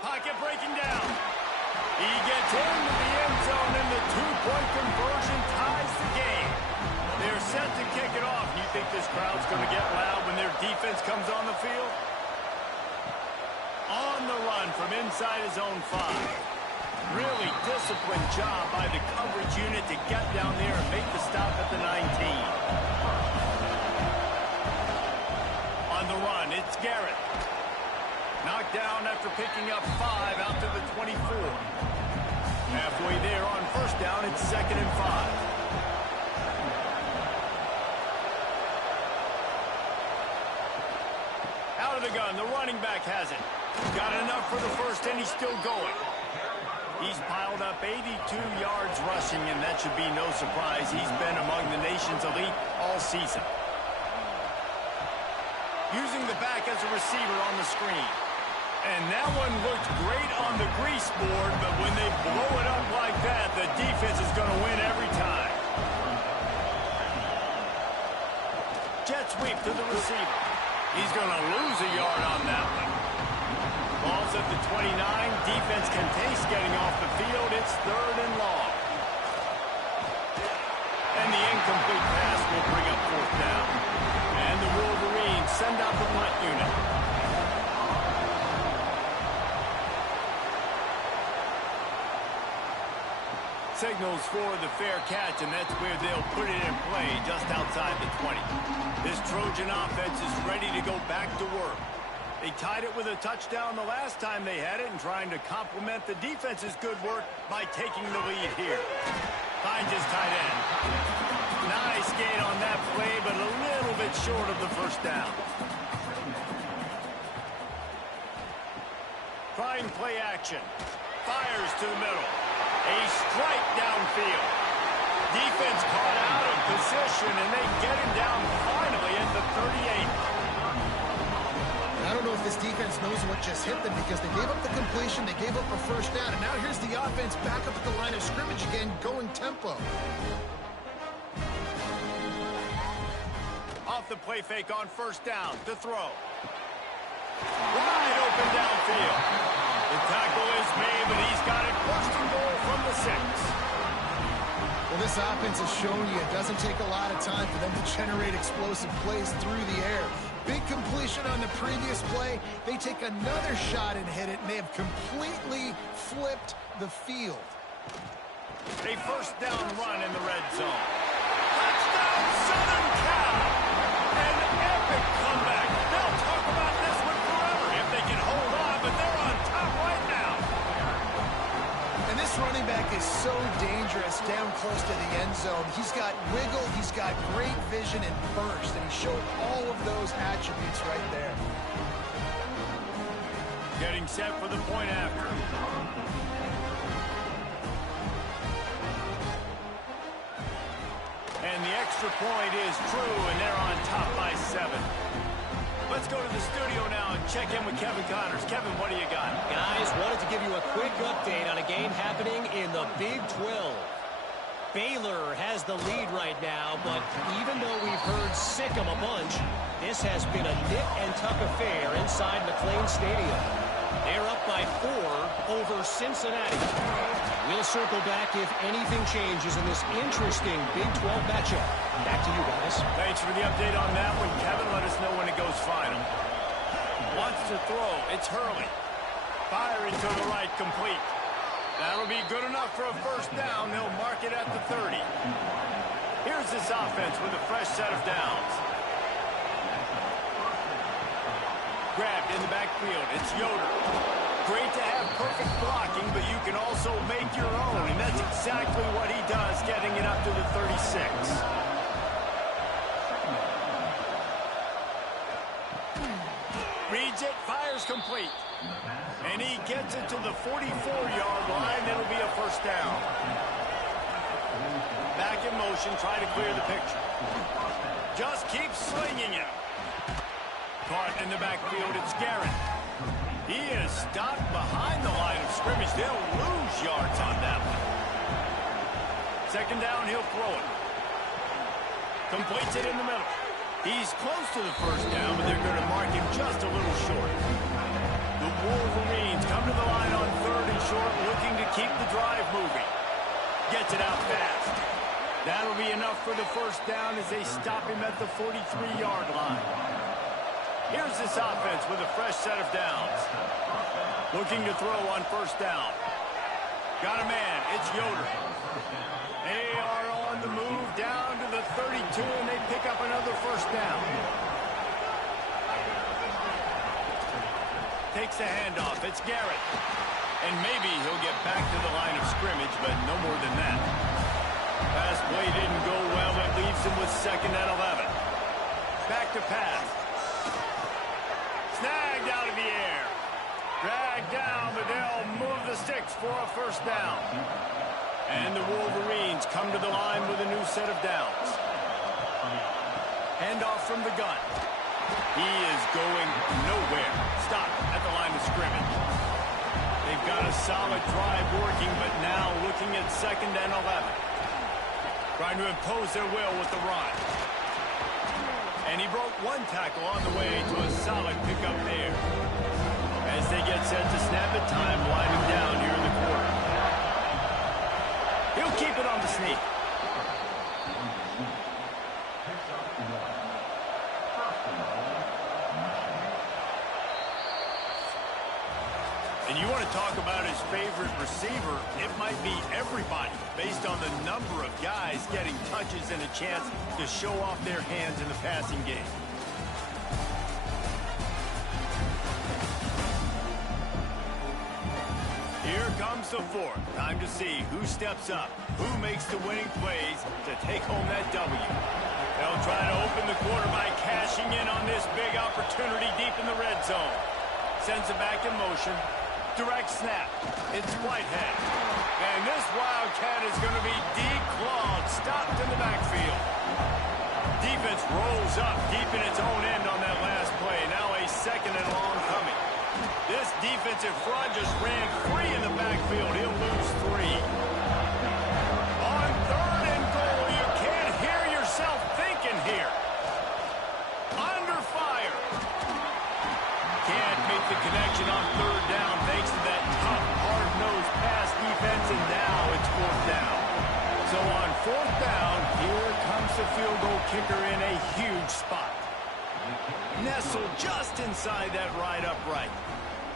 Pocket breaking down. He gets into the end zone, and the two-point conversion ties the game. They're set to kick it off. You think this crowd's going to get loud when their defense comes on the field? On the run from inside his own 5. Really disciplined job by the coverage unit to get down there and make the stop at the 19. On the run, it's Garrett. Knocked down after picking up 5 out to the 24. Halfway there on first down, it's 2nd and 5. Out of the gun, the running back has it. Got enough for the first, and he's still going. He's piled up 82 yards rushing, and that should be no surprise. He's been among the nation's elite all season. Using the back as a receiver on the screen. And that one looked great on the grease board, but when they blow it up like that, the defense is going to win every time. Jet sweep to the receiver. He's going to lose a yard on that one. Ball's at the 29. Defense can taste getting off the field. It's 3rd and long. And the incomplete pass will bring up 4th down. And the Wolverines send out the punt unit. Signals for the fair catch, and that's where they'll put it in play just outside the 20. This Trojan offense is ready to go back to work. They tied it with a touchdown the last time they had it and trying to complement the defense's good work by taking the lead here. Finds his tight end. Nice gain on that play, but a little bit short of the first down. Trying play action. Fires to the middle. A strike downfield. Defense caught out of position, and they get him down finally at the 38. I don't know if this defense knows what just hit them because they gave up the completion, they gave up a first down, and now here's the offense back up at the line of scrimmage again, going tempo. Off the play fake on first down to throw. Wide open downfield. The tackle is made, but he's got it first and goal from the 6. Well, this offense has shown you it doesn't take a lot of time for them to generate explosive plays through the air. Big completion on the previous play. They take another shot and hit it, and they have completely flipped the field. A first down run in the red zone. Touchdown, Southern Cal! An epic comeback. They'll talk about this one forever if they can hold on, but they're on top right now. And this running back is so dangerous down close to the end zone. He's got wiggle, he's got great vision and burst, and he showed all of those attributes right there. Getting set for the point after. And the extra point is true, and they're on top by 7. Let's go to the studio now and check in with Kevin Connors. Kevin, what do you got? Guys, wanted to give you a quick update on a game happening in the Big 12. Baylor has the lead right now, but even though we've heard sick 'em a bunch, this has been a nit-and-tuck affair inside McLean Stadium. They're up by 4 over Cincinnati. We'll circle back if anything changes in this interesting Big 12 matchup. Back to you guys. Thanks for the update on that one, Kevin. Let us know when it goes final. Wants to throw. It's Hurley. Firing to the right, complete. That'll be good enough for a first down. They'll mark it at the 30. Here's this offense with a fresh set of downs. Grabbed in the backfield. It's Yoder. Great to have perfect blocking, but you can also make your own, and that's exactly what he does, getting it up to the 36. Reads it, fires complete. And he gets it to the 44-yard line. It'll be a first down. Back in motion, try to clear the picture. Just keep slinging it. Caught in the backfield, it's Garrett. He is stopped behind the line of scrimmage. They'll lose yards on that one. Second down, he'll throw it. Completes it in the middle. He's close to the first down, but they're going to mark him just a little short. The Wolverines come to the line on 3rd and short, looking to keep the drive moving. Gets it out fast. That'll be enough for the first down as they stop him at the 43-yard line. Here's this offense with a fresh set of downs. Looking to throw on first down. Got a man. It's Yoder. They are on the move down to the 32, and they pick up another first down. Takes the handoff. It's Garrett. And maybe he'll get back to the line of scrimmage, but no more than that. Pass play didn't go well. It leaves him with 2nd and 11. Back to pass. Snagged out of the air. Dragged down, but they'll move the sticks for a first down. And the Wolverines come to the line with a new set of downs. Handoff from the gun. He is going nowhere. Stop at the line of scrimmage. They've got a solid drive working, but now looking at 2nd and 11. Trying to impose their will with the run. And he broke one tackle on the way to a solid pickup there. As they get set to snap at time, winding down here in the quarter. He'll keep it on the sneak. And you want to talk about his favorite receiver, it might be everybody, based on the number of guys getting touches and a chance to show off their hands in the passing game. Here comes the 4th. Time to see who steps up, who makes the winning plays to take home that W. They'll try to open the quarter by cashing in on this big opportunity deep in the red zone. Sends it back in motion. Direct snap. It's Whitehead. And this Wildcat is going to be declawed, stopped in the backfield. Defense rolls up deep in its own end on that last play. Now a 2nd and long coming. This defensive front just ran free in the backfield. He'll lose 3. On 3rd and goal, you can't hear yourself thinking here. Under fire. Can't make the connection on 3rd down thanks to that tough, hard-nosed pass defense, and now it's 4th down. So on 4th down, here comes the field goal kicker in a huge spot. Nestled just inside that right upright.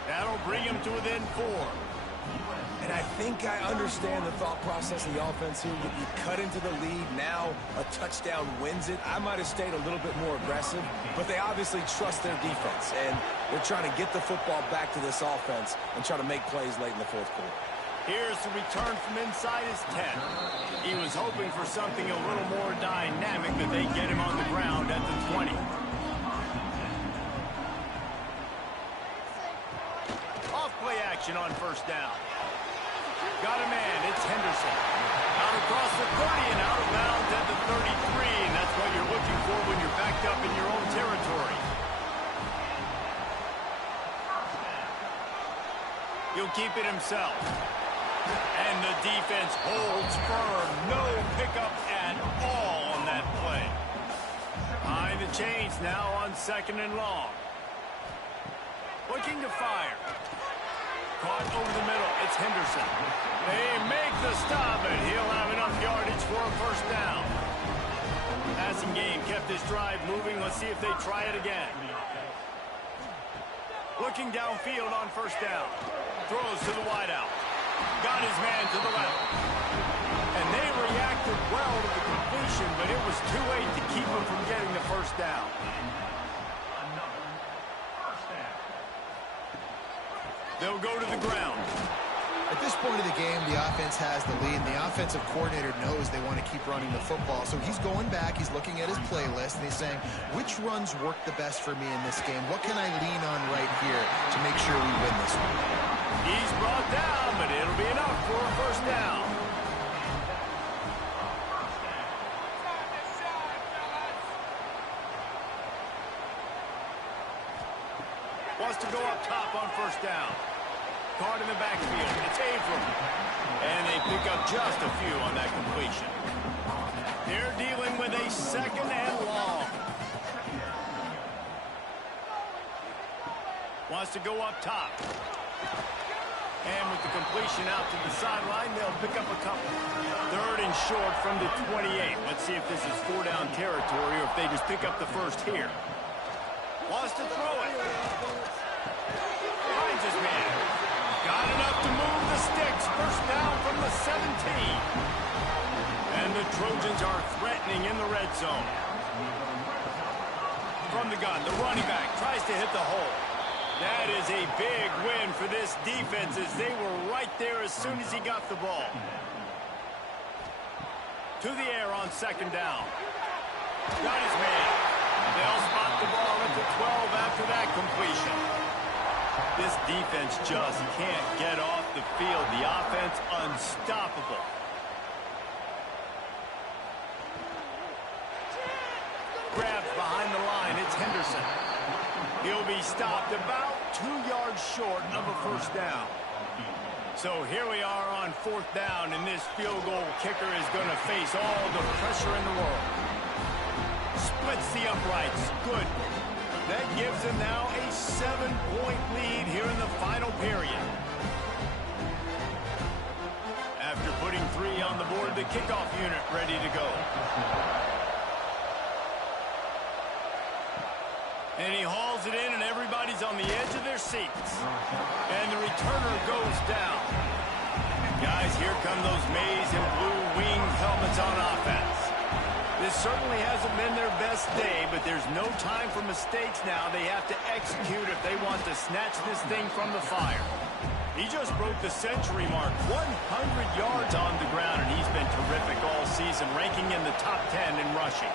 That'll bring him to within 4. And I think I understand the thought process of the offense here. You cut into the lead, now a touchdown wins it. I might have stayed a little bit more aggressive, but they obviously trust their defense, and they're trying to get the football back to this offense and try to make plays late in the 4th quarter. Here's the return from inside his 10. He was hoping for something a little more dynamic, that they get him on the ground at the 20. Off-play action on first down. Got a man, it's Henderson. Out across the 30 and out of bounds at the 33, and that's what you're looking for when you're backed up in your own territory. He'll keep it himself. And the defense holds firm. No pickup at all on that play. Behind the chains now on 2nd and long. Looking to fire. Caught over the middle. It's Henderson. They make the stop, and he'll have enough yardage for a first down. Passing game kept this drive moving. Let's see if they try it again. Looking downfield on first down. Throws to the wideout. Got his man to the left. And they reacted well to the completion, but it was too late to keep him from getting the first down. They'll go to the ground. At this point of the game, the offense has the lead, and the offensive coordinator knows they want to keep running the football. So he's going back, he's looking at his playlist, and he's saying, which runs work the best for me in this game? What can I lean on right here to make sure we win this one? He's brought down, but it'll be enough for a first down. Wants to go up top on first down. Caught in the backfield. It's Abram. And they pick up just a few on that completion. They're dealing with a second and long. Wants to go up top. And with the completion out to the sideline, they'll pick up a couple. Third and short from the 28. Let's see if this is 4-down territory or if they just pick up the first here. Wants to throw it. Finds his man. Got enough to move the sticks. First down from the 17. And the Trojans are threatening in the red zone. From the gun, the running back tries to hit the hole. That is a big win for this defense as they were right there as soon as he got the ball. To the air on second down. Got his man. They'll spot the ball at the 12 after that completion. This defense just can't get off the field. The offense unstoppable. Grabs behind the line. It's Henderson. He'll be stopped about 2 yards short of a first down. So here we are on fourth down, and this field goal kicker is going to face all the pressure in the world. Splits the uprights. Good. That gives him now a 7-point lead here in the final period. After putting 3 on the board, the kickoff unit ready to go. And he hauls it in, and everybody's on the edge of their seats. And the returner goes down. Guys, here come those maize and blue wing helmets on offense. This certainly hasn't been their best day, but there's no time for mistakes now. They have to execute if they want to snatch this thing from the fire. He just broke the century mark, 100 yards on the ground, and he's been terrific all season, ranking in the top 10 in rushing.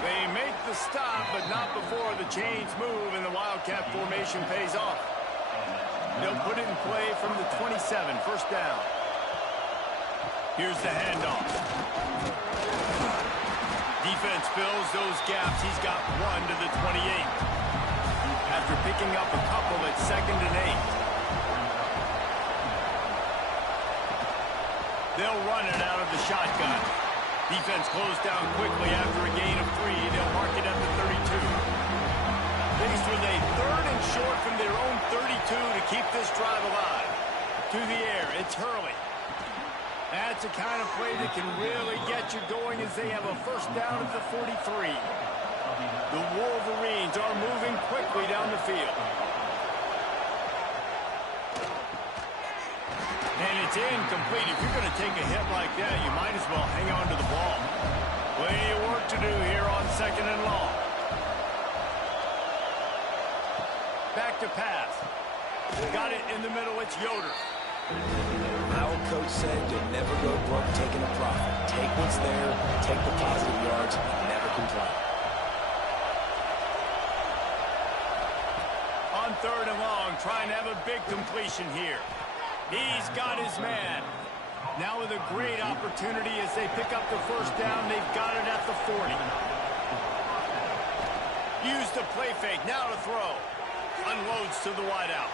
They make the stop, but not before the chains move and the Wildcat formation pays off. They'll put it in play from the 27, first down. Here's the handoff. Defense fills those gaps. He's got 1 to the 28. After picking up a couple at 2nd and 8. They'll run it out of the shotgun. Defense closed down quickly after a gain of 3. They'll mark it at the 32. Faced with a 3rd and short from their own 32 to keep this drive alive. To the air, it's Hurley. That's the kind of play that can really get you going as they have a first down at the 43. The Wolverines are moving quickly down the field. And it's incomplete. If you're going to take a hit like that, you might as well hang on to the ball. Plenty of work to do here on 2nd and long. Back to pass. Got it in the middle. It's Yoder. Our coach said you'll never go broke taking a profit. Take what's there, take the positive yards, and never complain. On 3rd and long, trying to have a big completion here. He's got his man. Now with a great opportunity as they pick up the first down. They've got it at the 40. Use the play fake. Now to throw. Unloads to the wideout.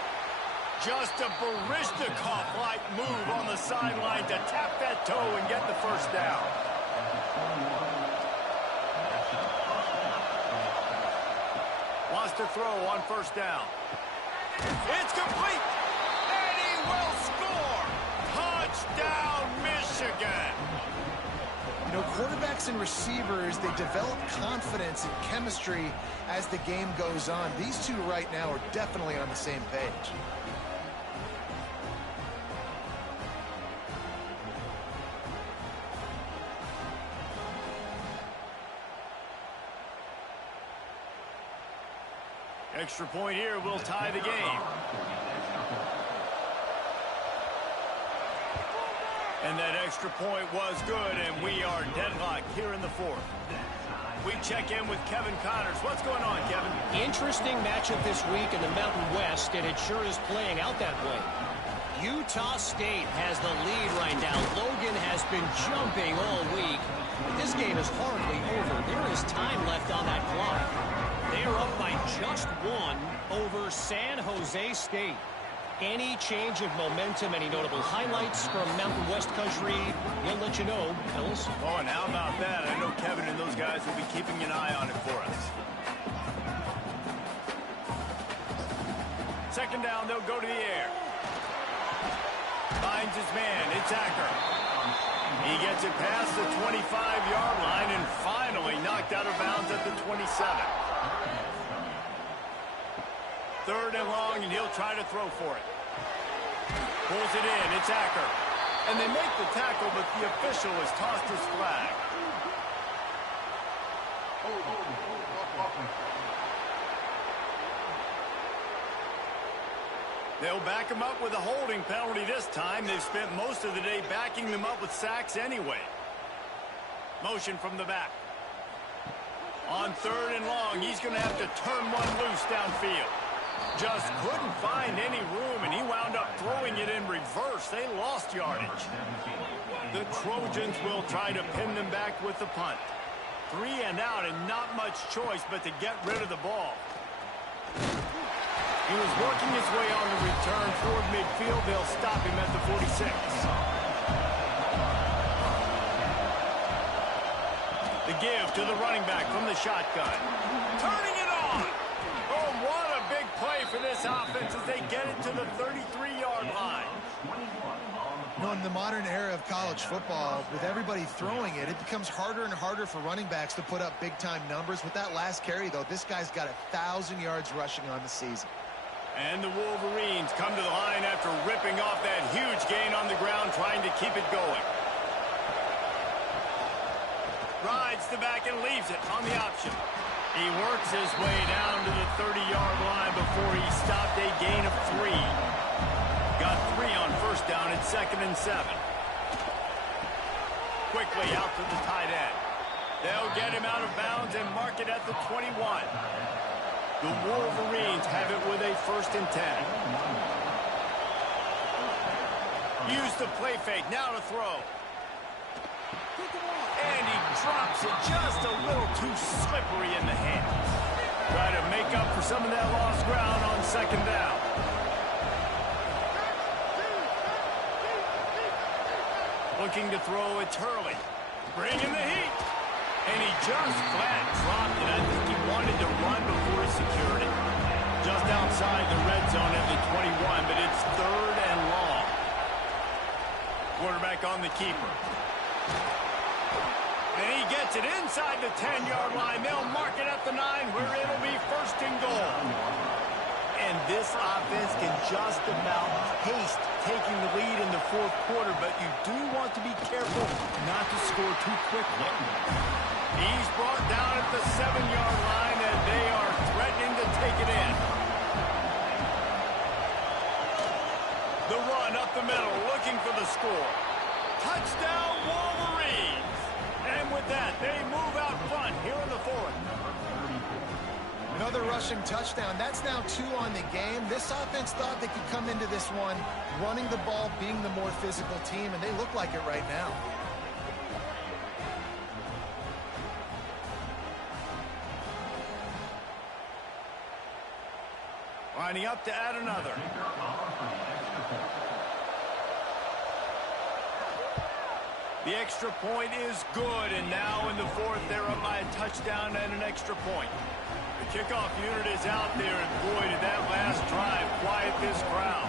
Just a Baryshnikov-like move on the sideline to tap that toe and get the first down. Wants to throw on first down. It's complete. And he will score. Touchdown, Michigan. You know, quarterbacks and receivers, they develop confidence and chemistry as the game goes on. These two right now are definitely on the same page. Extra point here will tie the game. And that extra point was good, and we are deadlocked here in the 4th. We check in with Kevin Connors. What's going on, Kevin? Interesting matchup this week in the Mountain West, and it sure is playing out that way. Utah State has the lead right now. Logan has been jumping all week. But this game is hardly over. There is time left on that clock. They are up by just 1 over San Jose State. Any change of momentum, any notable highlights from Mountain West Country, we'll let you know, Ellis. Oh, and how about that? I know Kevin and those guys will be keeping an eye on it for us. Second down, they'll go to the air. Finds his man. It's Acker. He gets it past the 25-yard line and finally knocked out of bounds at the 27. Third and long, and he'll try to throw for it. Pulls it in. It's Acker. And they make the tackle, but the official has tossed his flag. They'll back him up with a holding penalty this time. They've spent most of the day backing them up with sacks anyway. Motion from the back. On third and long, he's going to have to turn one loose downfield. Just couldn't find any room, and he wound up throwing it in reverse. They lost yardage. The Trojans will try to pin them back with the punt. 3 and out, and not much choice but to get rid of the ball. He was working his way on the return toward midfield. They'll stop him at the 46. The give to the running back from the shotgun. Turning it on! Oh, what a big play for this offense as they get it to the 33-yard line. You know, in the modern era of college football, with everybody throwing it, it becomes harder and harder for running backs to put up big-time numbers. With that last carry, though, this guy's got 1,000 yards rushing on the season. And the Wolverines come to the line after ripping off that huge gain on the ground, trying to keep it going. Rides the back and leaves it on the option. He works his way down to the 30-yard line before he stopped a gain of 3. Got 3 on first down at 2nd and 7. Quickly out to the tight end. They'll get him out of bounds and mark it at the 21. The Wolverines have it with a 1st and 10. Use the play fake, now to throw. And he drops it just a little too slippery in the hands. Try to make up for some of that lost ground on 2nd down. Looking to throw, it's Hurley. Bringing the heat. And he just flat dropped it. I think he wanted to run before he secured it. Just outside the red zone at the 21, but it's 3rd and long. Quarterback on the keeper. And he gets it inside the 10-yard line. They'll mark it at the 9, where it'll be 1st and goal. And this offense can just about taste taking the lead in the 4th quarter, but you do want to be careful not to score too quickly. He's brought down at the 7-yard line, and they are threatening to take it in. The run up the middle, looking for the score. Touchdown, Wolverines! And with that, they move out front here in the 4th. Another rushing touchdown. That's now 2 on the game. This offense thought they could come into this one running the ball, being the more physical team, and they look like it right now. Lining up to add another. The extra point is good, and now in the 4th, they're up by a touchdown and an extra point. The kickoff unit is out there, and boy, did that last drive quiet this crowd.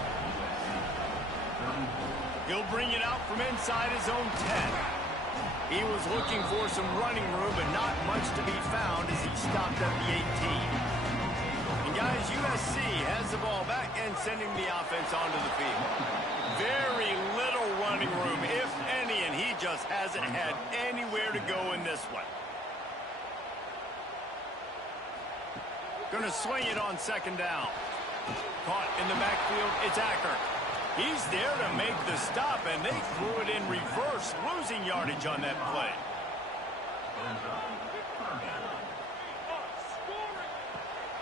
He'll bring it out from inside his own 10. He was looking for some running room, but not much to be found as he stopped at the 18. And guys, USC has the ball back and sending the offense onto the field. Very little running room, if any, and he just hasn't had anywhere to go in this one. Going to swing it on 2nd down. Caught in the backfield, it's Acker. He's there to make the stop, and they threw it in reverse, losing yardage on that play.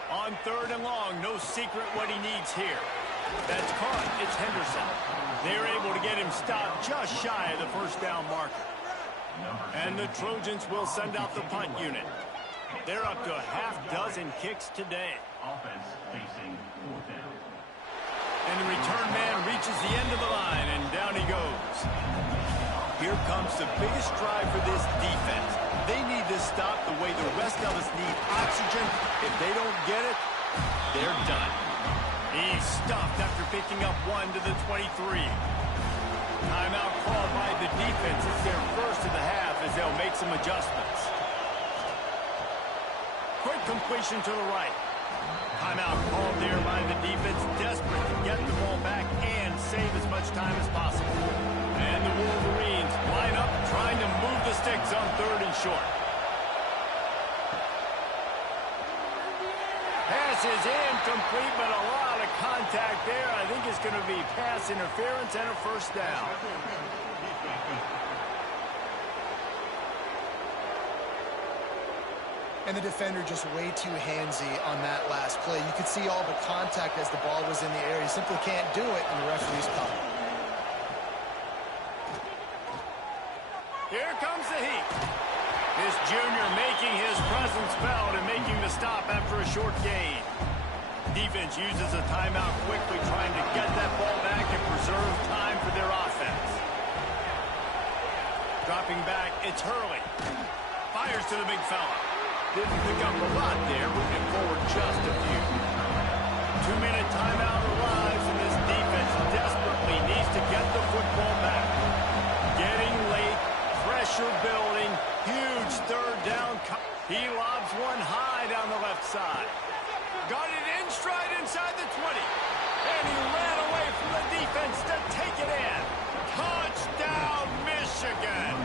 On 3rd and long, no secret what he needs here. That's caught. It's Henderson. They're able to get him stopped just shy of the 1st down marker. And the Trojans will send out the punt unit. They're up to a half dozen kicks today. Offense facing 4th down. And the return man reaches the end of the line, and down he goes. Here comes the biggest drive for this defense. They need this stop the way the rest of us need oxygen. If they don't get it, they're done. He's stuffed after picking up one to the 23. Timeout called by the defense. It's their first of the half as they'll make some adjustments. Quick completion to the right. Timeout called there by the defense, desperate to get the ball back and save as much time as possible. And the Wolverines line up trying to move the sticks on 3rd and short. Pass is incomplete, but a lot of contact there. I think it's going to be pass interference and a first down. And the defender just way too handsy on that last play. You could see all the contact as the ball was in the air. He simply can't do it, and the referee's calling. Here comes the heat. This junior making his presence felt and making the stop after a short gain. Defense uses a timeout quickly, trying to get that ball back and preserve time for their offense. Dropping back, it's Hurley. Fires to the big fella. Didn't pick up a lot there, moving forward just a few. 2-minute timeout arrives, and this defense desperately needs to get the football back. Getting late, pressure building, huge 3rd down. He lobs one high down the left side. Got it in stride inside the 20. And he ran away from the defense to take it in. Touchdown, Michigan!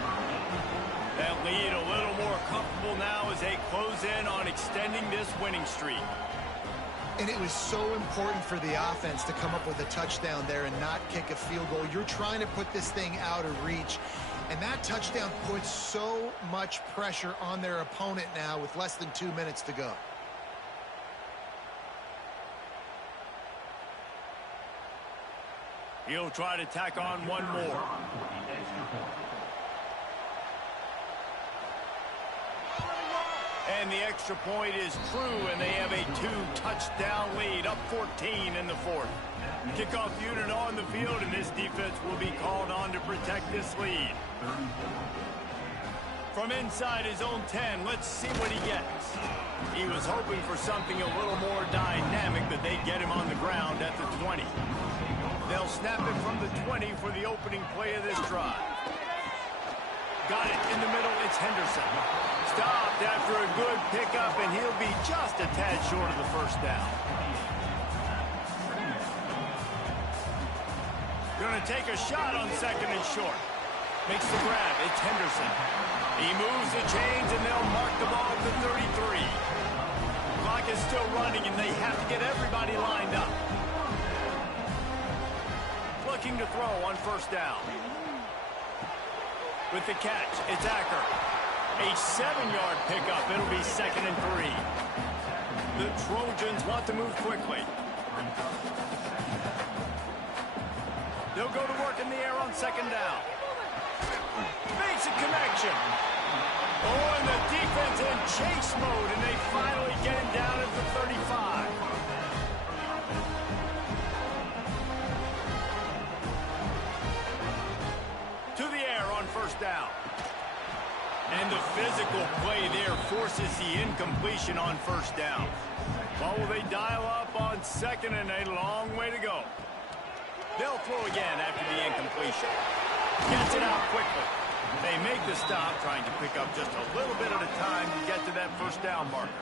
That lead a little more comfortable now as they close in on extending this winning streak. And it was so important for the offense to come up with a touchdown there and not kick a field goal. You're trying to put this thing out of reach. And that touchdown puts so much pressure on their opponent now with less than 2 minutes to go. He'll try to tack on one more. And the extra point is true, and they have a 2-touchdown lead, up 14 in the 4th. Kickoff unit on the field, and this defense will be called on to protect this lead. From inside his own 10, let's see what he gets. He was hoping for something a little more dynamic, but they get him on the ground at the 20. They'll snap it from the 20 for the opening play of this drive. Got it in the middle, it's Henderson. Stopped after a good pickup, and he'll be just a tad short of the first down. Going to take a shot on 2nd and short. Makes the grab, it's Henderson. He moves the chains, and they'll mark the ball at the 33. Clock is still running, and they have to get everybody lined up. Looking to throw on 1st down. With the catch, it's Acker. A 7-yard pickup. It'll be 2nd and 3. The Trojans want to move quickly. They'll go to work in the air on 2nd down. Makes a connection. Oh, and the defense in chase mode, and they finally get him down at the 35. To the air on 1st down. And the physical play there forces the incompletion on 1st down. Well, will they dial up on 2nd, and a long way to go. They'll throw again after the incompletion. Gets it out quickly. They make the stop, trying to pick up just a little bit at a time to get to that 1st down marker.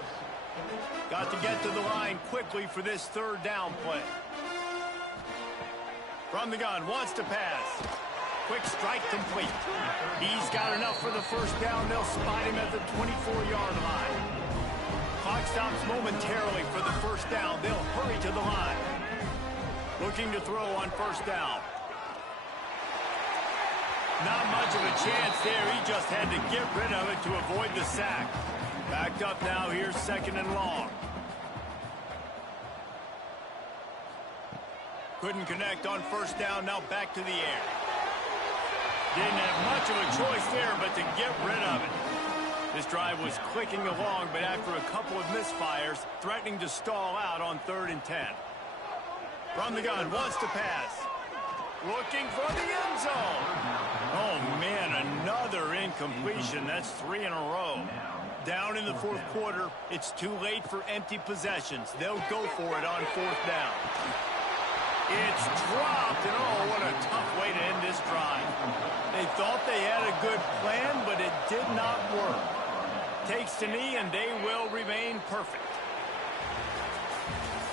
Got to get to the line quickly for this 3rd down play. From the gun, wants to pass. Quick strike complete. He's got enough for the 1st down. They'll spot him at the 24-yard line. Clock stops momentarily for the 1st down. They'll hurry to the line. Looking to throw on 1st down. Not much of a chance there. He just had to get rid of it to avoid the sack. Backed up now. Here's 2nd and long. Couldn't connect on 1st down. Now back to the air. Didn't have much of a choice there but to get rid of it. This drive was clicking along, but after a couple of misfires, threatening to stall out on 3rd and 10. From the gun, wants to pass. Looking for the end zone. Oh, man, another incompletion. That's 3 in a row. Down in the fourth quarter, it's too late for empty possessions. They'll go for it on 4th down. It's dropped, and oh, what a tough way to end this drive. They thought they had a good plan, but it did not work. Takes the knee, and they will remain perfect.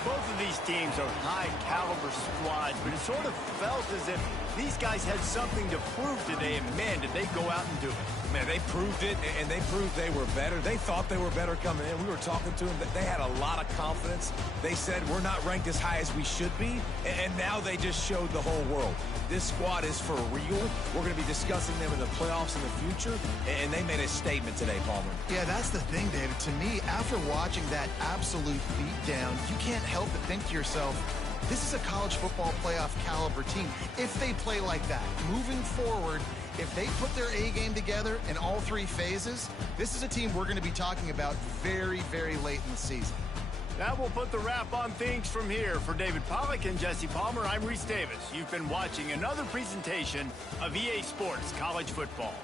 Both of these teams are high-caliber squads, but it sort of felt as if these guys had something to prove today, and man, did they go out and do it. Man, they proved it, and they proved they were better. They thought they were better coming in. We were talking to them. They had a lot of confidence. They said, we're not ranked as high as we should be, and now they just showed the whole world. This squad is for real. We're going to be discussing them in the playoffs in the future, and they made a statement today, Palmer. Yeah, that's the thing, David. To me, after watching that absolute beatdown, you can't help but think to yourself, this is a college football playoff caliber team. If they play like that, moving forward, if they put their A game together in all 3 phases, this is a team we're going to be talking about very, very late in the season. That will put the wrap on things from here. For David Pollack and Jesse Palmer, I'm Reese Davis. You've been watching another presentation of EA Sports College Football.